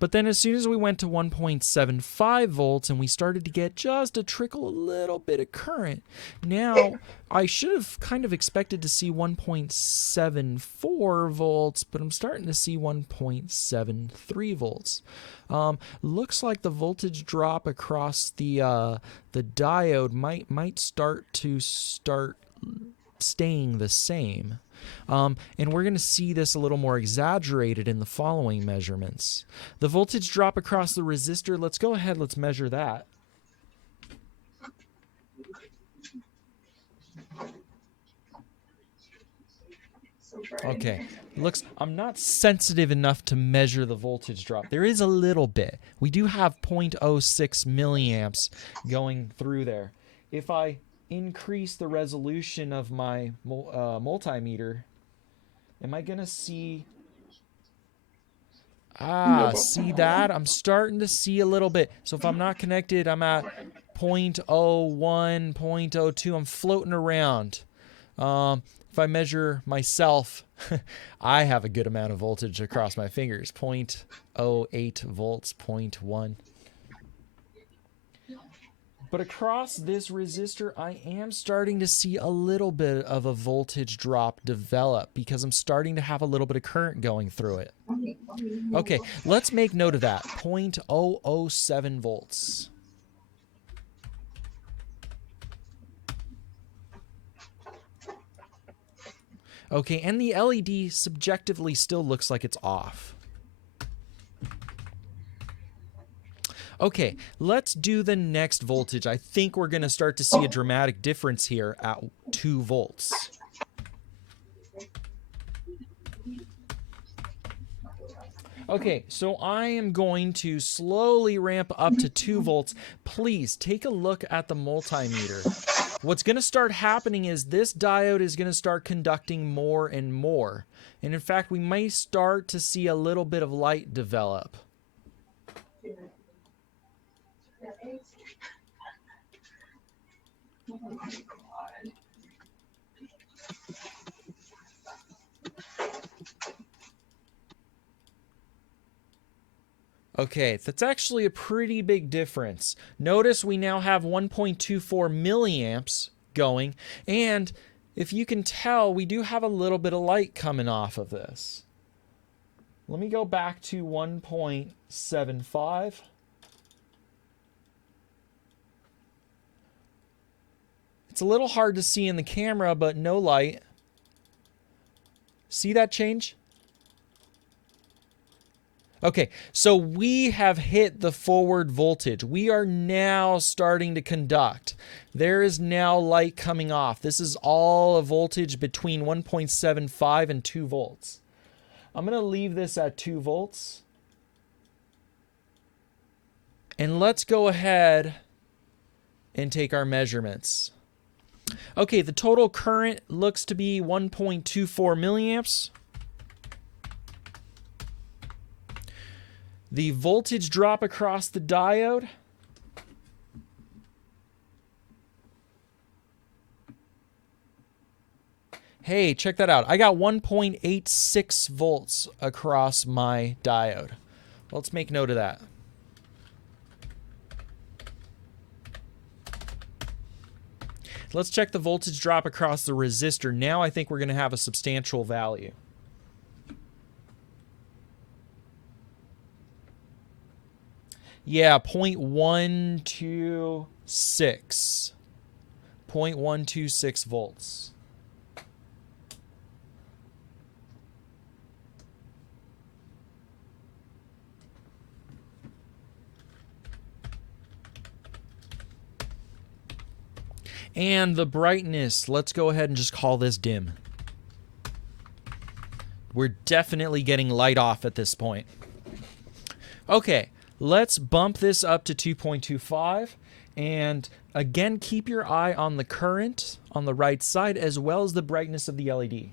But then as soon as we went to 1.75 volts and we started to get just a trickle, a little bit of current, now I should have kind of expected to see 1.74 volts, but I'm starting to see 1.73 volts. Looks like the voltage drop across the diode might start staying the same. And we're going to see this a little more exaggerated in the following measurements. The voltage drop across the resistor, let's go ahead, let's measure that. Okay, looks, I'm not sensitive enough to measure the voltage drop. There is a little bit. We do have 0.06 milliamps going through there. If I increase the resolution of my multimeter, am I gonna see? See that? I'm starting to see a little bit. So if I'm not connected, I'm at 0.01, 0.02. I'm floating around. If I measure myself, I have a good amount of voltage across my fingers. 0.08 volts, 0.1. But across this resistor, I am starting to see a little bit of a voltage drop develop because I'm starting to have a little bit of current going through it. Okay, let's make note of that. 0.007 volts. Okay, and the LED subjectively still looks like it's off. Okay, let's do the next voltage. I think we're going to start to see a dramatic difference here at 2 volts. Okay, so I am going to slowly ramp up to 2 volts. Please take a look at the multimeter. What's going to start happening is this diode is going to start conducting more and more. And in fact, we may start to see a little bit of light develop. Okay, that's actually a pretty big difference. Notice we now have 1.24 milliamps going, and if you can tell, we do have a little bit of light coming off of this. Let me go back to 1.75. It's a little hard to see in the camera, but no light. See that change? Okay, so we have hit the forward voltage. We are now starting to conduct. There is now light coming off. This is all a voltage between 1.75 and 2 volts. I'm going to leave this at 2 volts. And let's go ahead and take our measurements. Okay, the total current looks to be 1.24 milliamps. The voltage drop across the diode, hey, check that out. I got 1.86 volts across my diode. Let's make note of that. Let's check the voltage drop across the resistor. Now I think we're going to have a substantial value. Yeah, 0.126. 0.126 volts. And the brightness, let's go ahead and just call this dim. We're definitely getting light off at this point. Okay, let's bump this up to 2.25. And again, keep your eye on the current on the right side as well as the brightness of the LED.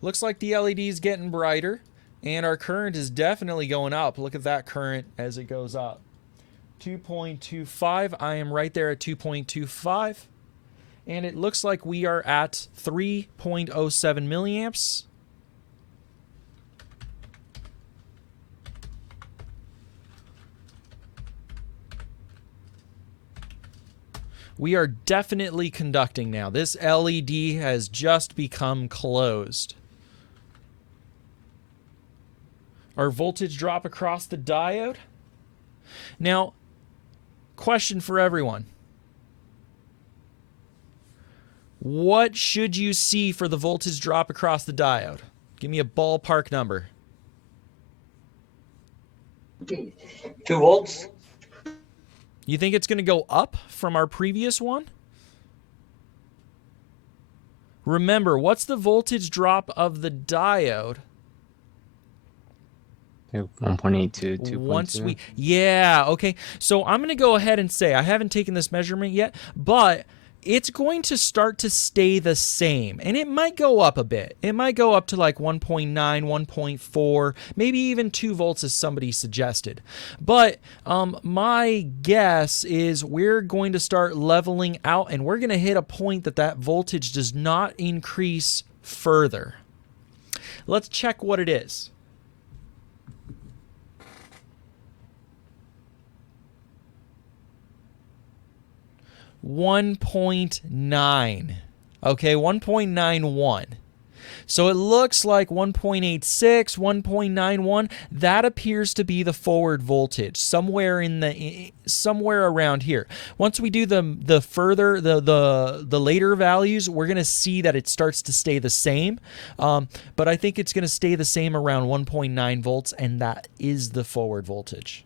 Looks like the LED is getting brighter, and our current is definitely going up. Look at that current as it goes up. 2.25, I am right there at 2.25. And it looks like we are at 3.07 milliamps. We are definitely conducting now. This LED has just become closed. Our voltage drop across the diode. Now, question for everyone. What should you see for the voltage drop across the diode? Give me a ballpark number. 2 volts. You think it's going to go up from our previous one? Remember, what's the voltage drop of the diode? 1.8 to 2.2. Once we, yeah, okay. So I'm going to go ahead and say, I haven't taken this measurement yet, but it's going to start to stay the same. And it might go up a bit. It might go up to like 1.9, 1.4, maybe even 2 volts as somebody suggested. But my guess is we're going to start leveling out and we're going to hit a point that that voltage does not increase further. Let's check what it is. 1.9. Okay, 1.91. So it looks like 1.86, 1.91. That appears to be the forward voltage, somewhere around here. Once we do the later values, we're going to see that it starts to stay the same. But I think it's going to stay the same around 1.9 volts, and that is the forward voltage.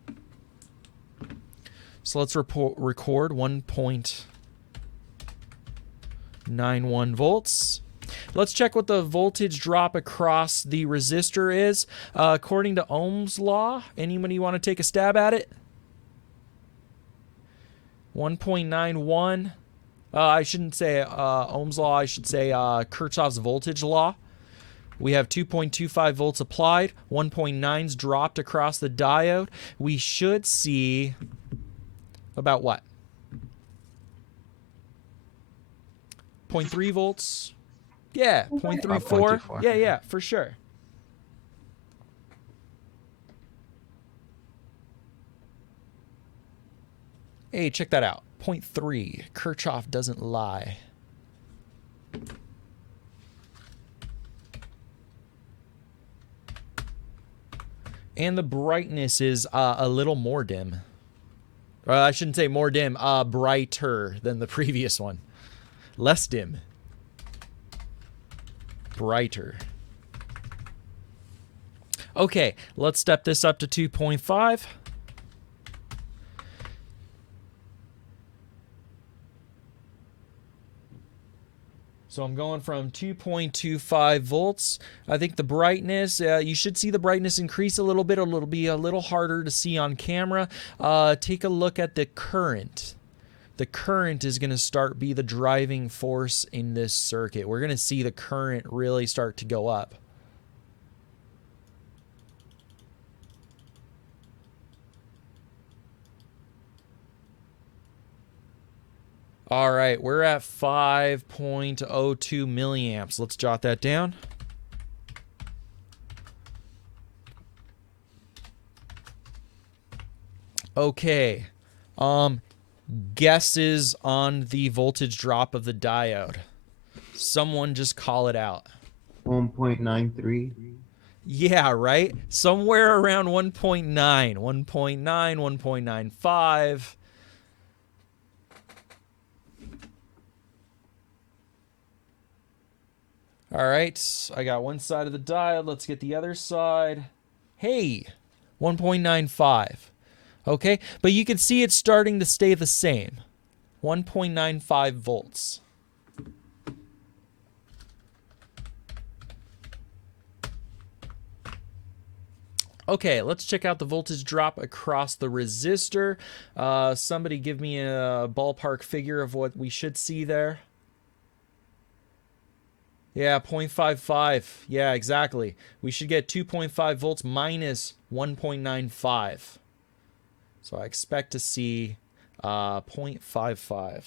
So let's record 1.91 volts. Let's check what the voltage drop across the resistor is. According to Ohm's law, anybody want to take a stab at it? 1.91. I shouldn't say Ohm's law. I should say Kirchhoff's voltage law. We have 2.25 volts applied. 1.9's dropped across the diode. We should see about what? 0.3 volts. Yeah, 0.34. 0.34. Yeah, for sure. Hey, check that out. 0.3. Kirchhoff doesn't lie. And the brightness is a little more dim. I shouldn't say more dim, brighter than the previous one. Less dim. Brighter. Okay, let's step this up to 2.5. So I'm going from 2.25 volts. I think the brightness, you should see the brightness increase a little bit. It'll be a little harder to see on camera. Take a look at the current. The current is going to start be the driving force in this circuit. We're going to see the current really start to go up. All right, we're at 5.02 milliamps. Let's jot that down. Okay. Guesses on the voltage drop of the diode. Someone just call it out. 1.93. Yeah, right? Somewhere around 1.9, 1.9, 1.95. All right, I got one side of the diode. Let's get the other side. Hey, 1.95. Okay, but you can see it's starting to stay the same. 1.95 volts. Okay, let's check out the voltage drop across the resistor. Somebody give me a ballpark figure of what we should see there. Yeah, 0.55. Yeah, exactly. We should get 2.5 volts minus 1.95. So I expect to see 0.55.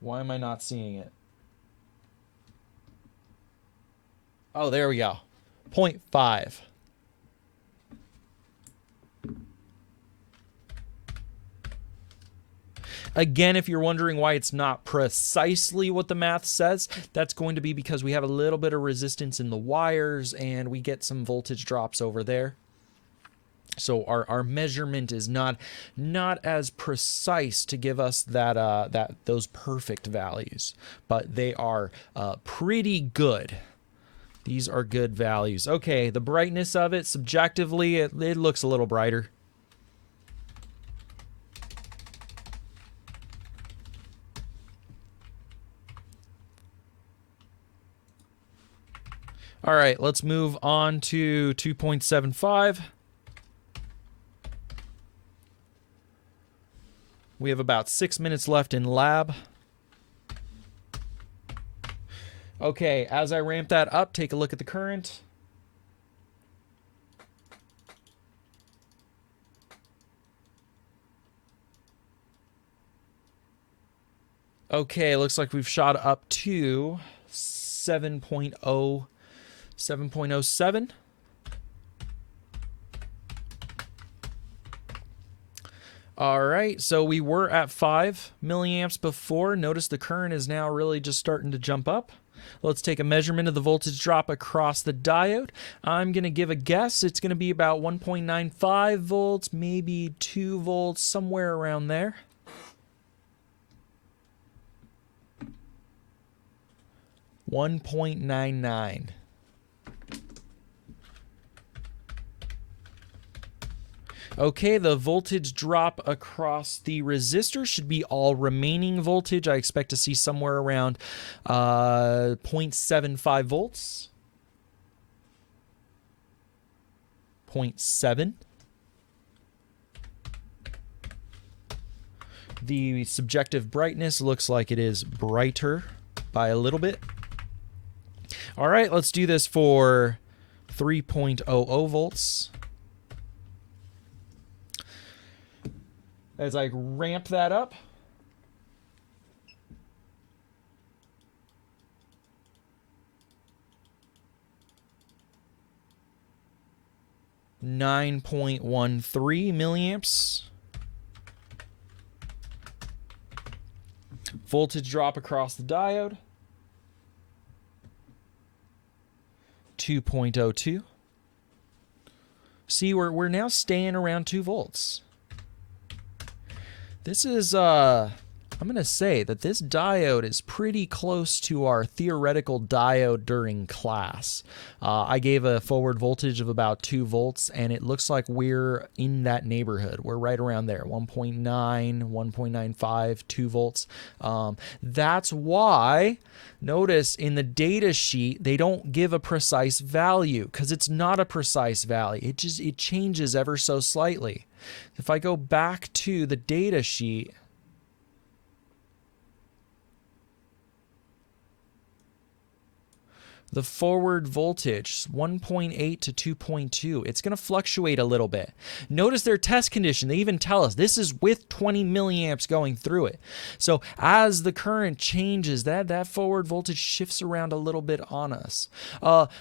Why am I not seeing it? Oh, there we go. 0.5. Again, if you're wondering why it's not precisely what the math says, that's going to be because we have a little bit of resistance in the wires and we get some voltage drops over there. So our measurement is not as precise to give us those perfect values, but they are pretty good. These are good values. Okay, the brightness of it, subjectively, it looks a little brighter. All right, let's move on to 2.75. We have about 6 minutes left in lab. Okay, as I ramp that up, take a look at the current. Okay, looks like we've shot up to 7.07. All right, so we were at 5 milliamps before. Notice the current is now really just starting to jump up. Let's take a measurement of the voltage drop across the diode. I'm going to give a guess. It's going to be about 1.95 volts, maybe 2 volts, somewhere around there. $1.99. Okay, the voltage drop across the resistor should be all remaining voltage. I expect to see somewhere around 0.75 volts. 0.7. The subjective brightness looks like it is brighter by a little bit. All right, let's do this for 3.00 volts. As I ramp that up, $9.13 milliamps. Voltage drop across the diode, 2.02. See, we're now staying around 2 volts. This is, I'm going to say that this diode is pretty close to our theoretical diode during class. I gave a forward voltage of about 2 volts, and it looks like we're in that neighborhood. We're right around there, 1.9, 1.95, 2 volts. That's why, notice in the data sheet, they don't give a precise value, because it's not a precise value. It changes ever so slightly. If I go back to the data sheet, the forward voltage, 1.8 to 2.2, it's going to fluctuate a little bit. Notice their test condition. They even tell us this is with 20 milliamps going through it. So as the current changes, that forward voltage shifts around a little bit on us.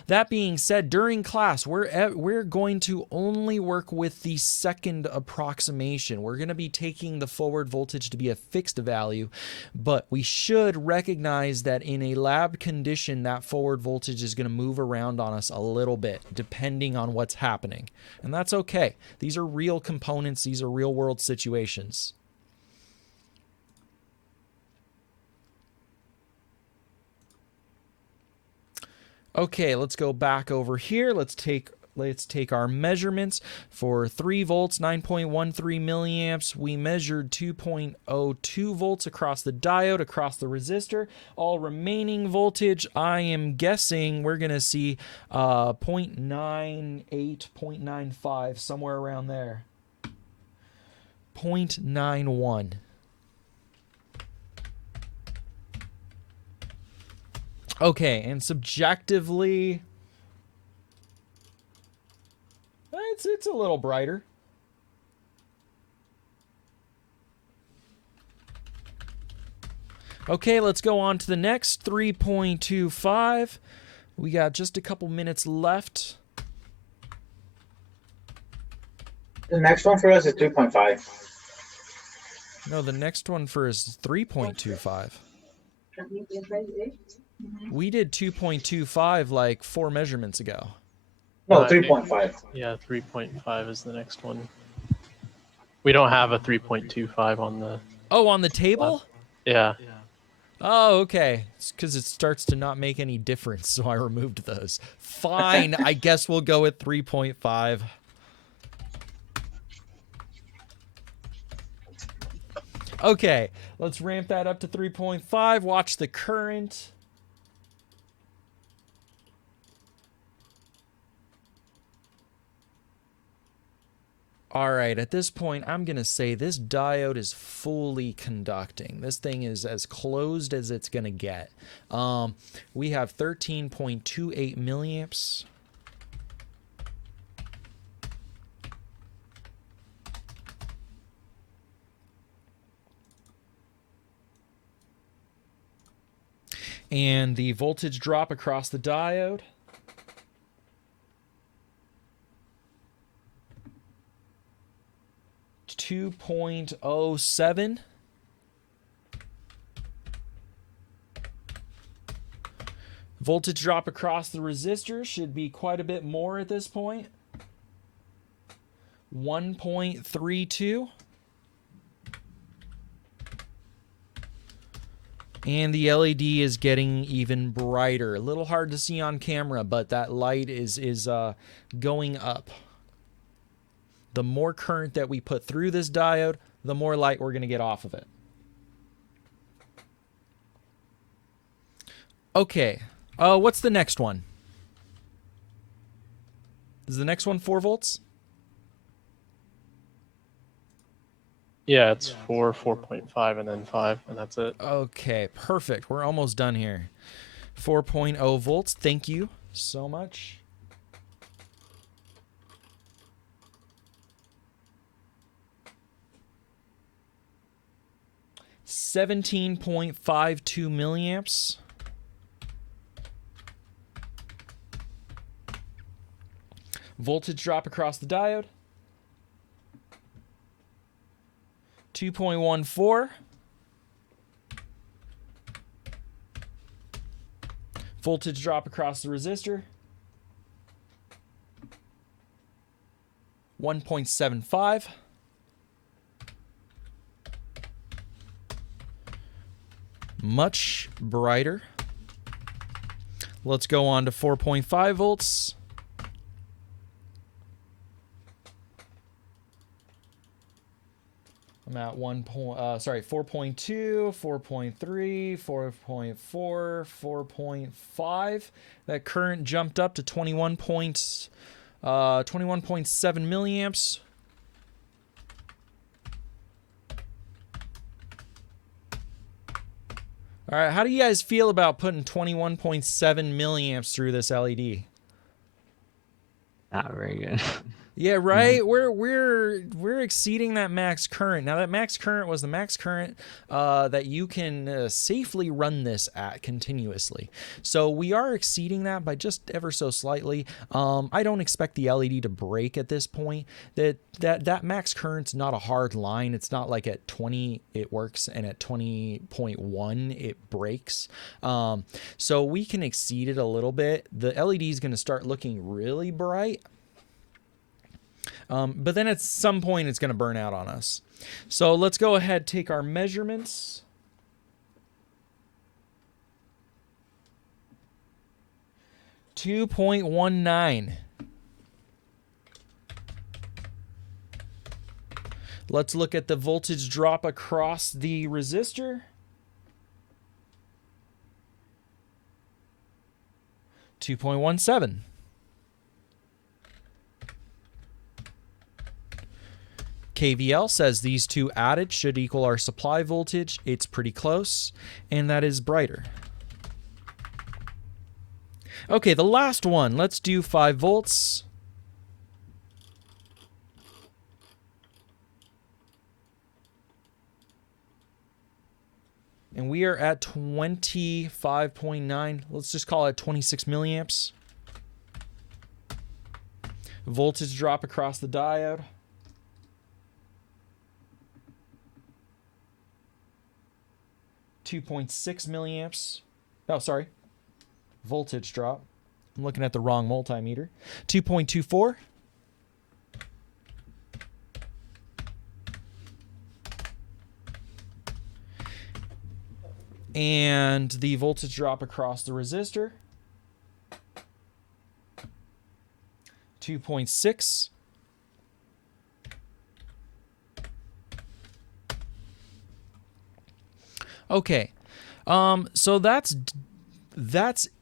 That being said, during class, we're going to only work with the second approximation. We're going to be taking the forward voltage to be a fixed value, but we should recognize that in a lab condition, that forward voltage is going to move around on us a little bit depending on what's happening. And that's okay. These are real components. These are real world situations. Okay, let's go back over here. Let's take our measurements for 3 volts, 9.13 milliamps. We measured 2.02 volts across the diode, across the resistor. All remaining voltage, I am guessing we're going to see 0.98, 0.95, somewhere around there. 0.91. Okay, and subjectively, it's a little brighter. Okay, let's go on to the next 3.25. We got just a couple minutes left. The next one for us is 3.5. No, the next one for us is 3.25. We did 2.25 like 4 measurements ago. No, I think- 3.5. Yeah, 3.5 is the next one. We don't have a 3.25 on the. Oh, on the table? Yeah. Oh, okay. It's because it starts to not make any difference, so I removed those. Fine, I guess we'll go with 3.5. Okay, let's ramp that up to 3.5. Watch the current. All right, at this point, I'm going to say this diode is fully conducting. This thing is as closed as it's going to get. We have 13.28 milliamps. And the voltage drop across the diode. .07. Voltage drop across the resistor should be quite a bit more at this point. 1.32. And the LED is getting even brighter. A little hard to see on camera, but that light is going up. The more current that we put through this diode, the more light we're going to get off of it. Okay, what's the next one? Is the next one 4 volts? Yeah, it's 4, 4.5, and then 5, and that's it. Okay, perfect. We're almost done here. 4.0 volts. Thank you so much. $17.52 milliamps. Voltage drop across the diode. 2.14. Voltage drop across the resistor. 1.75. Much brighter. Let's go on to 4.5 volts. I'm at 4.2, 4.3, 4.4, 4.5. That current jumped up to 21.7 milliamps. All right, how do you guys feel about putting 21.7 milliamps through this LED? Not very good. Yeah, right. We're exceeding that max current. Now that max current was the max current that you can safely run this at continuously. So we are exceeding that by just ever so slightly. I don't expect the LED to break at this point. That max current's not a hard line. It's not like at 20 it works and at 20.1 it breaks. So we can exceed it a little bit. The LED is going to start looking really bright. But then at some point it's going to burn out on us. So let's go ahead, take our measurements. 2.19. Let's look at the voltage drop across the resistor. 2.17. KVL says these two added should equal our supply voltage. It's pretty close, and that is brighter. Okay, the last one. Let's do 5 volts. And we are at 25.9. Let's just call it 26 milliamps. Voltage drop across the diode. .6 milliamps. Oh, sorry. Voltage drop. I'm looking at the wrong multimeter. 2.24. And the voltage drop across the resistor, 2.6. Okay, so that's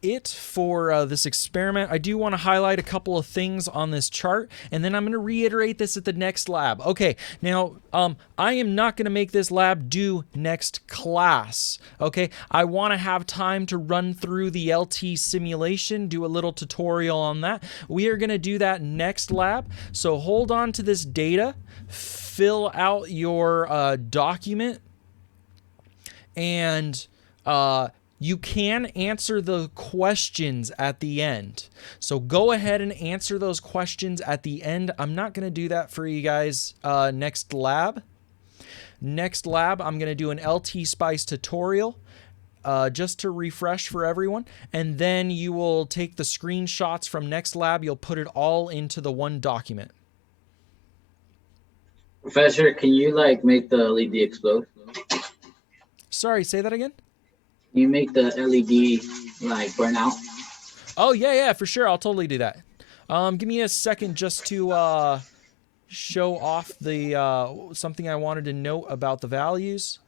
it for this experiment. I do want to highlight a couple of things on this chart, and then I'm going to reiterate this at the next lab. Okay, now I am not going to make this lab due next class. Okay, I want to have time to run through the LT simulation, do a little tutorial on that. We are going to do that next lab, so hold on to this data, fill out your document, and you can answer the questions at the end. So go ahead and answer those questions at the end. I'm not going to do that for you guys next lab. Next lab, I'm going to do an LT Spice tutorial just to refresh for everyone. And then you will take the screenshots from next lab. You'll put it all into the one document. Professor, can you like make the LED explode? Sorry, say that again? Can you make the LED like burn out? Oh, yeah, for sure. I'll totally do that. Give me a second just to show off the something I wanted to note about the values.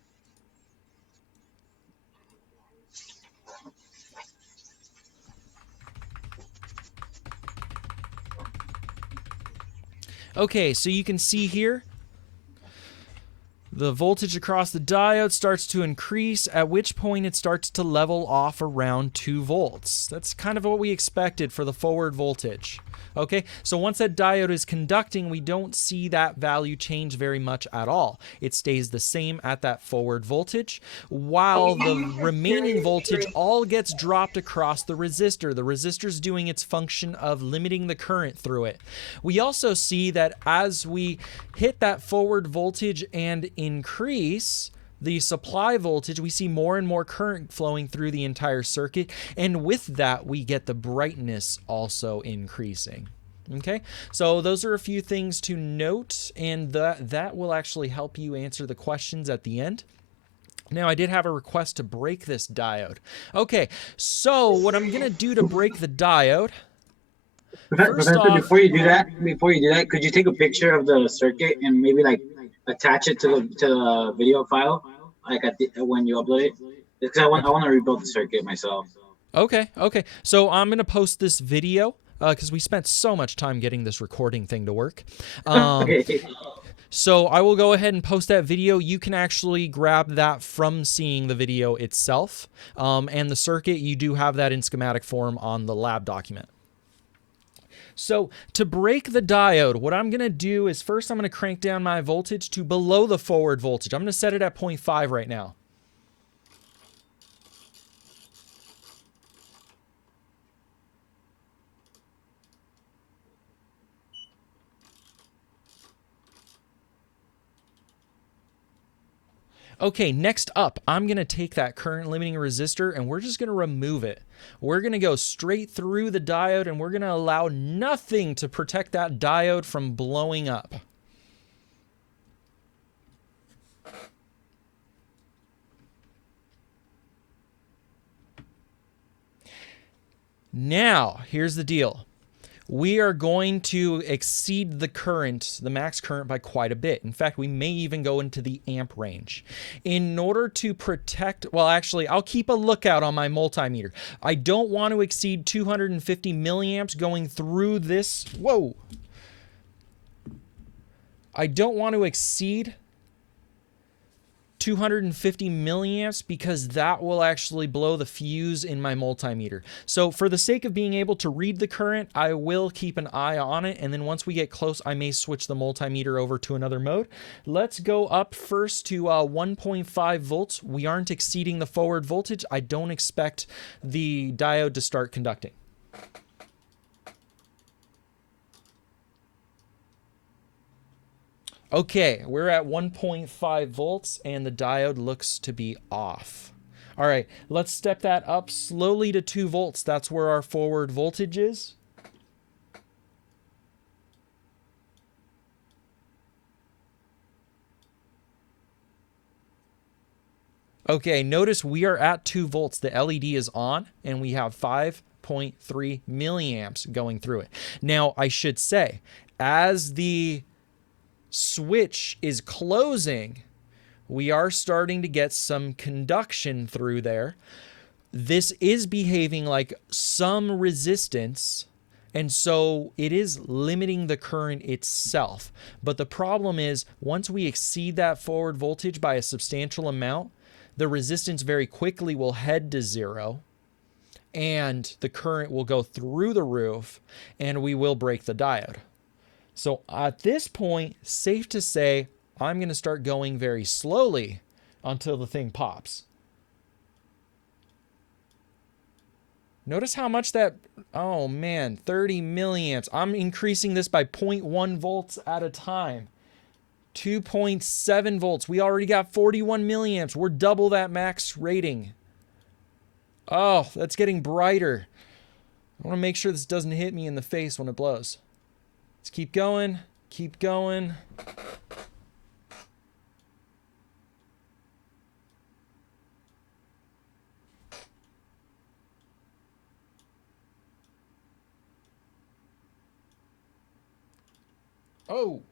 Okay, so you can see here, the voltage across the diode starts to increase, at which point it starts to level off around 2 volts. That's kind of what we expected for the forward voltage. Okay, so once that diode is conducting, we don't see that value change very much at all. It stays the same at that forward voltage, while the remaining voltage all gets dropped across the resistor. The resistor's doing its function of limiting the current through it. We also see that as we hit that forward voltage and increase the supply voltage, we see more and more current flowing through the entire circuit, and with that we get the brightness also increasing. Okay, so those are a few things to note, and that will actually help you answer the questions at the end. Now, I did have a request to break this diode. Okay, so what I'm gonna do to break the diode, Professor, off, before you do that, could you take a picture of the circuit and maybe like attach it to the video file, like at the, when you upload it? Because I want to rebuild the circuit myself. Okay. So I'm gonna post this video because we spent so much time getting this recording thing to work. So I will go ahead and post that video. You can actually grab that from seeing the video itself, and the circuit, you do have that in schematic form on the lab document. So to break the diode, what I'm going to do is first I'm going to crank down my voltage to below the forward voltage. I'm going to set it at 0.5 right now. Okay, next up, I'm going to take that current limiting resistor and we're just going to remove it. We're going to go straight through the diode and we're going to allow nothing to protect that diode from blowing up. Now, here's the deal. We are going to exceed the current, the max current, by quite a bit. In fact, we may even go into the amp range. In order to protect, well, actually, I'll keep a lookout on my multimeter. I don't want to exceed 250 milliamps going through this. Whoa. I don't want to exceed 250 milliamps because that will actually blow the fuse in my multimeter. So for the sake of being able to read the current, I will keep an eye on it. And then once we get close, I may switch the multimeter over to another mode. Let's go up first to 1.5 volts. We aren't exceeding the forward voltage. I don't expect the diode to start conducting. Okay, we're at 1.5 volts and the diode looks to be off. All right, let's step that up slowly to 2 volts. That's where our forward voltage is. Okay, notice we are at 2 volts. The LED is on and we have 5.3 milliamps going through it. Now, I should say, as the switch is closing, we are starting to get some conduction through there. This is behaving like some resistance, and so it is limiting the current itself. But the problem is, once we exceed that forward voltage by a substantial amount, the resistance very quickly will head to 0, and the current will go through the roof, and we will break the diode. So at this point, safe to say, I'm going to start going very slowly until the thing pops. Notice how much that, oh man, 30 milliamps. I'm increasing this by 0.1 volts at a time. 2.7 volts. We already got 41 milliamps. We're double that max rating. Oh, that's getting brighter. I want to make sure this doesn't hit me in the face when it blows. Let's keep going, keep going. Oh.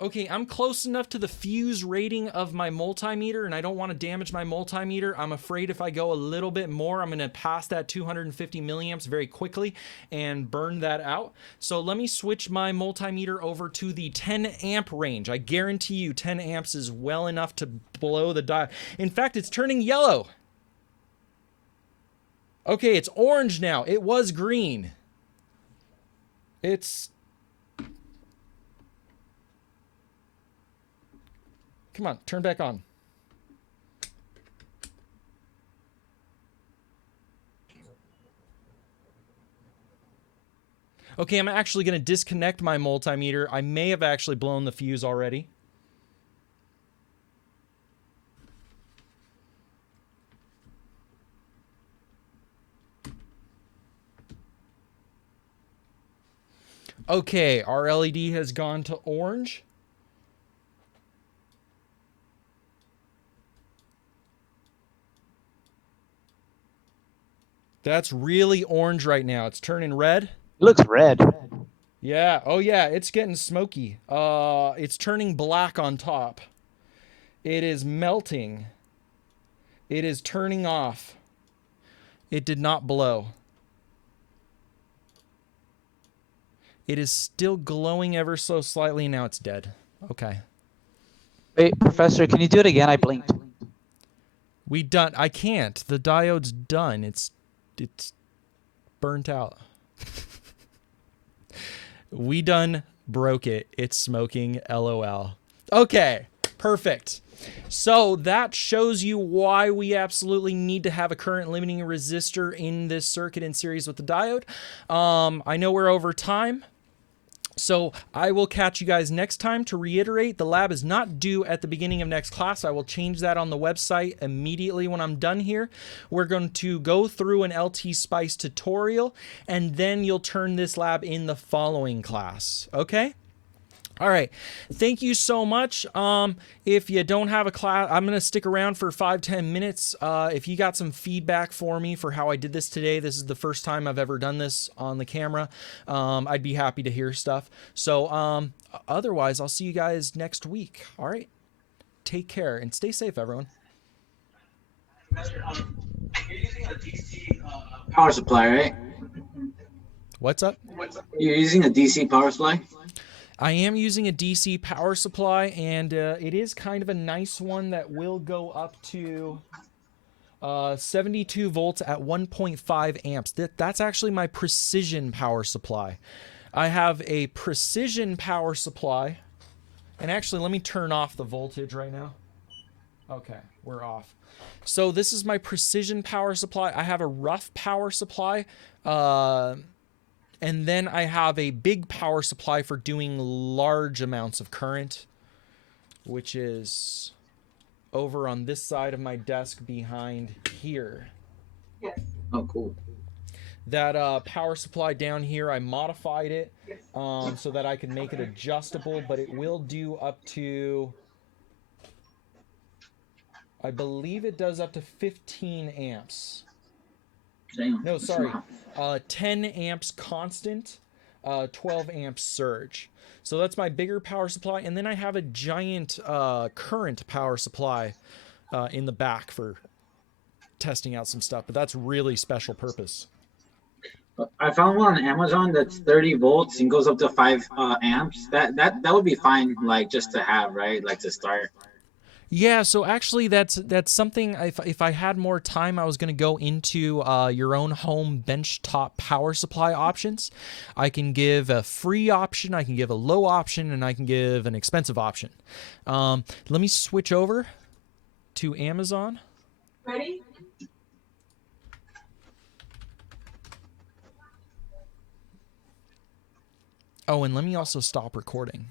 Okay, I'm close enough to the fuse rating of my multimeter, and I don't want to damage my multimeter. I'm afraid if I go a little bit more, I'm going to pass that 250 milliamps very quickly and burn that out. So let me switch my multimeter over to the 10 amp range. I guarantee you 10 amps is well enough to blow the diode. In fact, it's turning yellow. Okay, it's orange now. It was green. It's... Come on, turn back on. Okay, I'm actually going to disconnect my multimeter. I may have actually blown the fuse already. Okay, our LED has gone to orange. That's really orange right now. It's turning red. It looks red. Yeah. Oh, yeah. It's getting smoky. It's turning black on top. It is melting. It is turning off. It did not blow. It is still glowing ever so slightly. Now it's dead. Okay. Wait, Professor, can you do it again? I blinked. We done. I can't. The diode's done. It's burnt out. We done broke it. It's smoking. LOL. Okay, perfect. So that shows you why we absolutely need to have a current limiting resistor in this circuit in series with the diode. I know we're over time. So I will catch you guys next time. To reiterate, the lab is not due at the beginning of next class. I will change that on the website immediately when I'm done here. We're going to go through an LT Spice tutorial, and then you'll turn this lab in the following class. Okay? All right. Thank you so much. If you don't have a class, I'm going to stick around for 5-10 minutes. If you got some feedback for me for how I did this today, this is the first time I've ever done this on the camera. I'd be happy to hear stuff. So otherwise, I'll see you guys next week. All right. Take care and stay safe, everyone. You're using a DC power supply, right? What's up? You're using a DC power supply? I am using a DC power supply, and it is kind of a nice one that will go up to 72 volts at 1.5 amps. That's actually my precision power supply. I have a precision power supply, and actually, let me turn off the voltage right now. Okay, we're off. So this is my precision power supply. I have a rough power supply, and then I have a big power supply for doing large amounts of current, which is over on this side of my desk behind here. Yes. Oh, cool. That power supply down here, I modified it so that I can make it adjustable, but it will do up to, I believe it does up to 15 amps. Damn. No, sorry. 10 amps constant, 12 amps surge. So that's my bigger power supply. And then I have a giant current power supply in the back for testing out some stuff. But that's really special purpose. I found one on Amazon that's 30 volts and goes up to 5 amps. That would be fine, like just to have, right? Like to start. Yeah, so actually that's something, if I had more time, I was going to go into your own home benchtop power supply options. I can give a free option, I can give a low option, and I can give an expensive option. Let me switch over to Amazon. Ready? Oh, and let me also stop recording.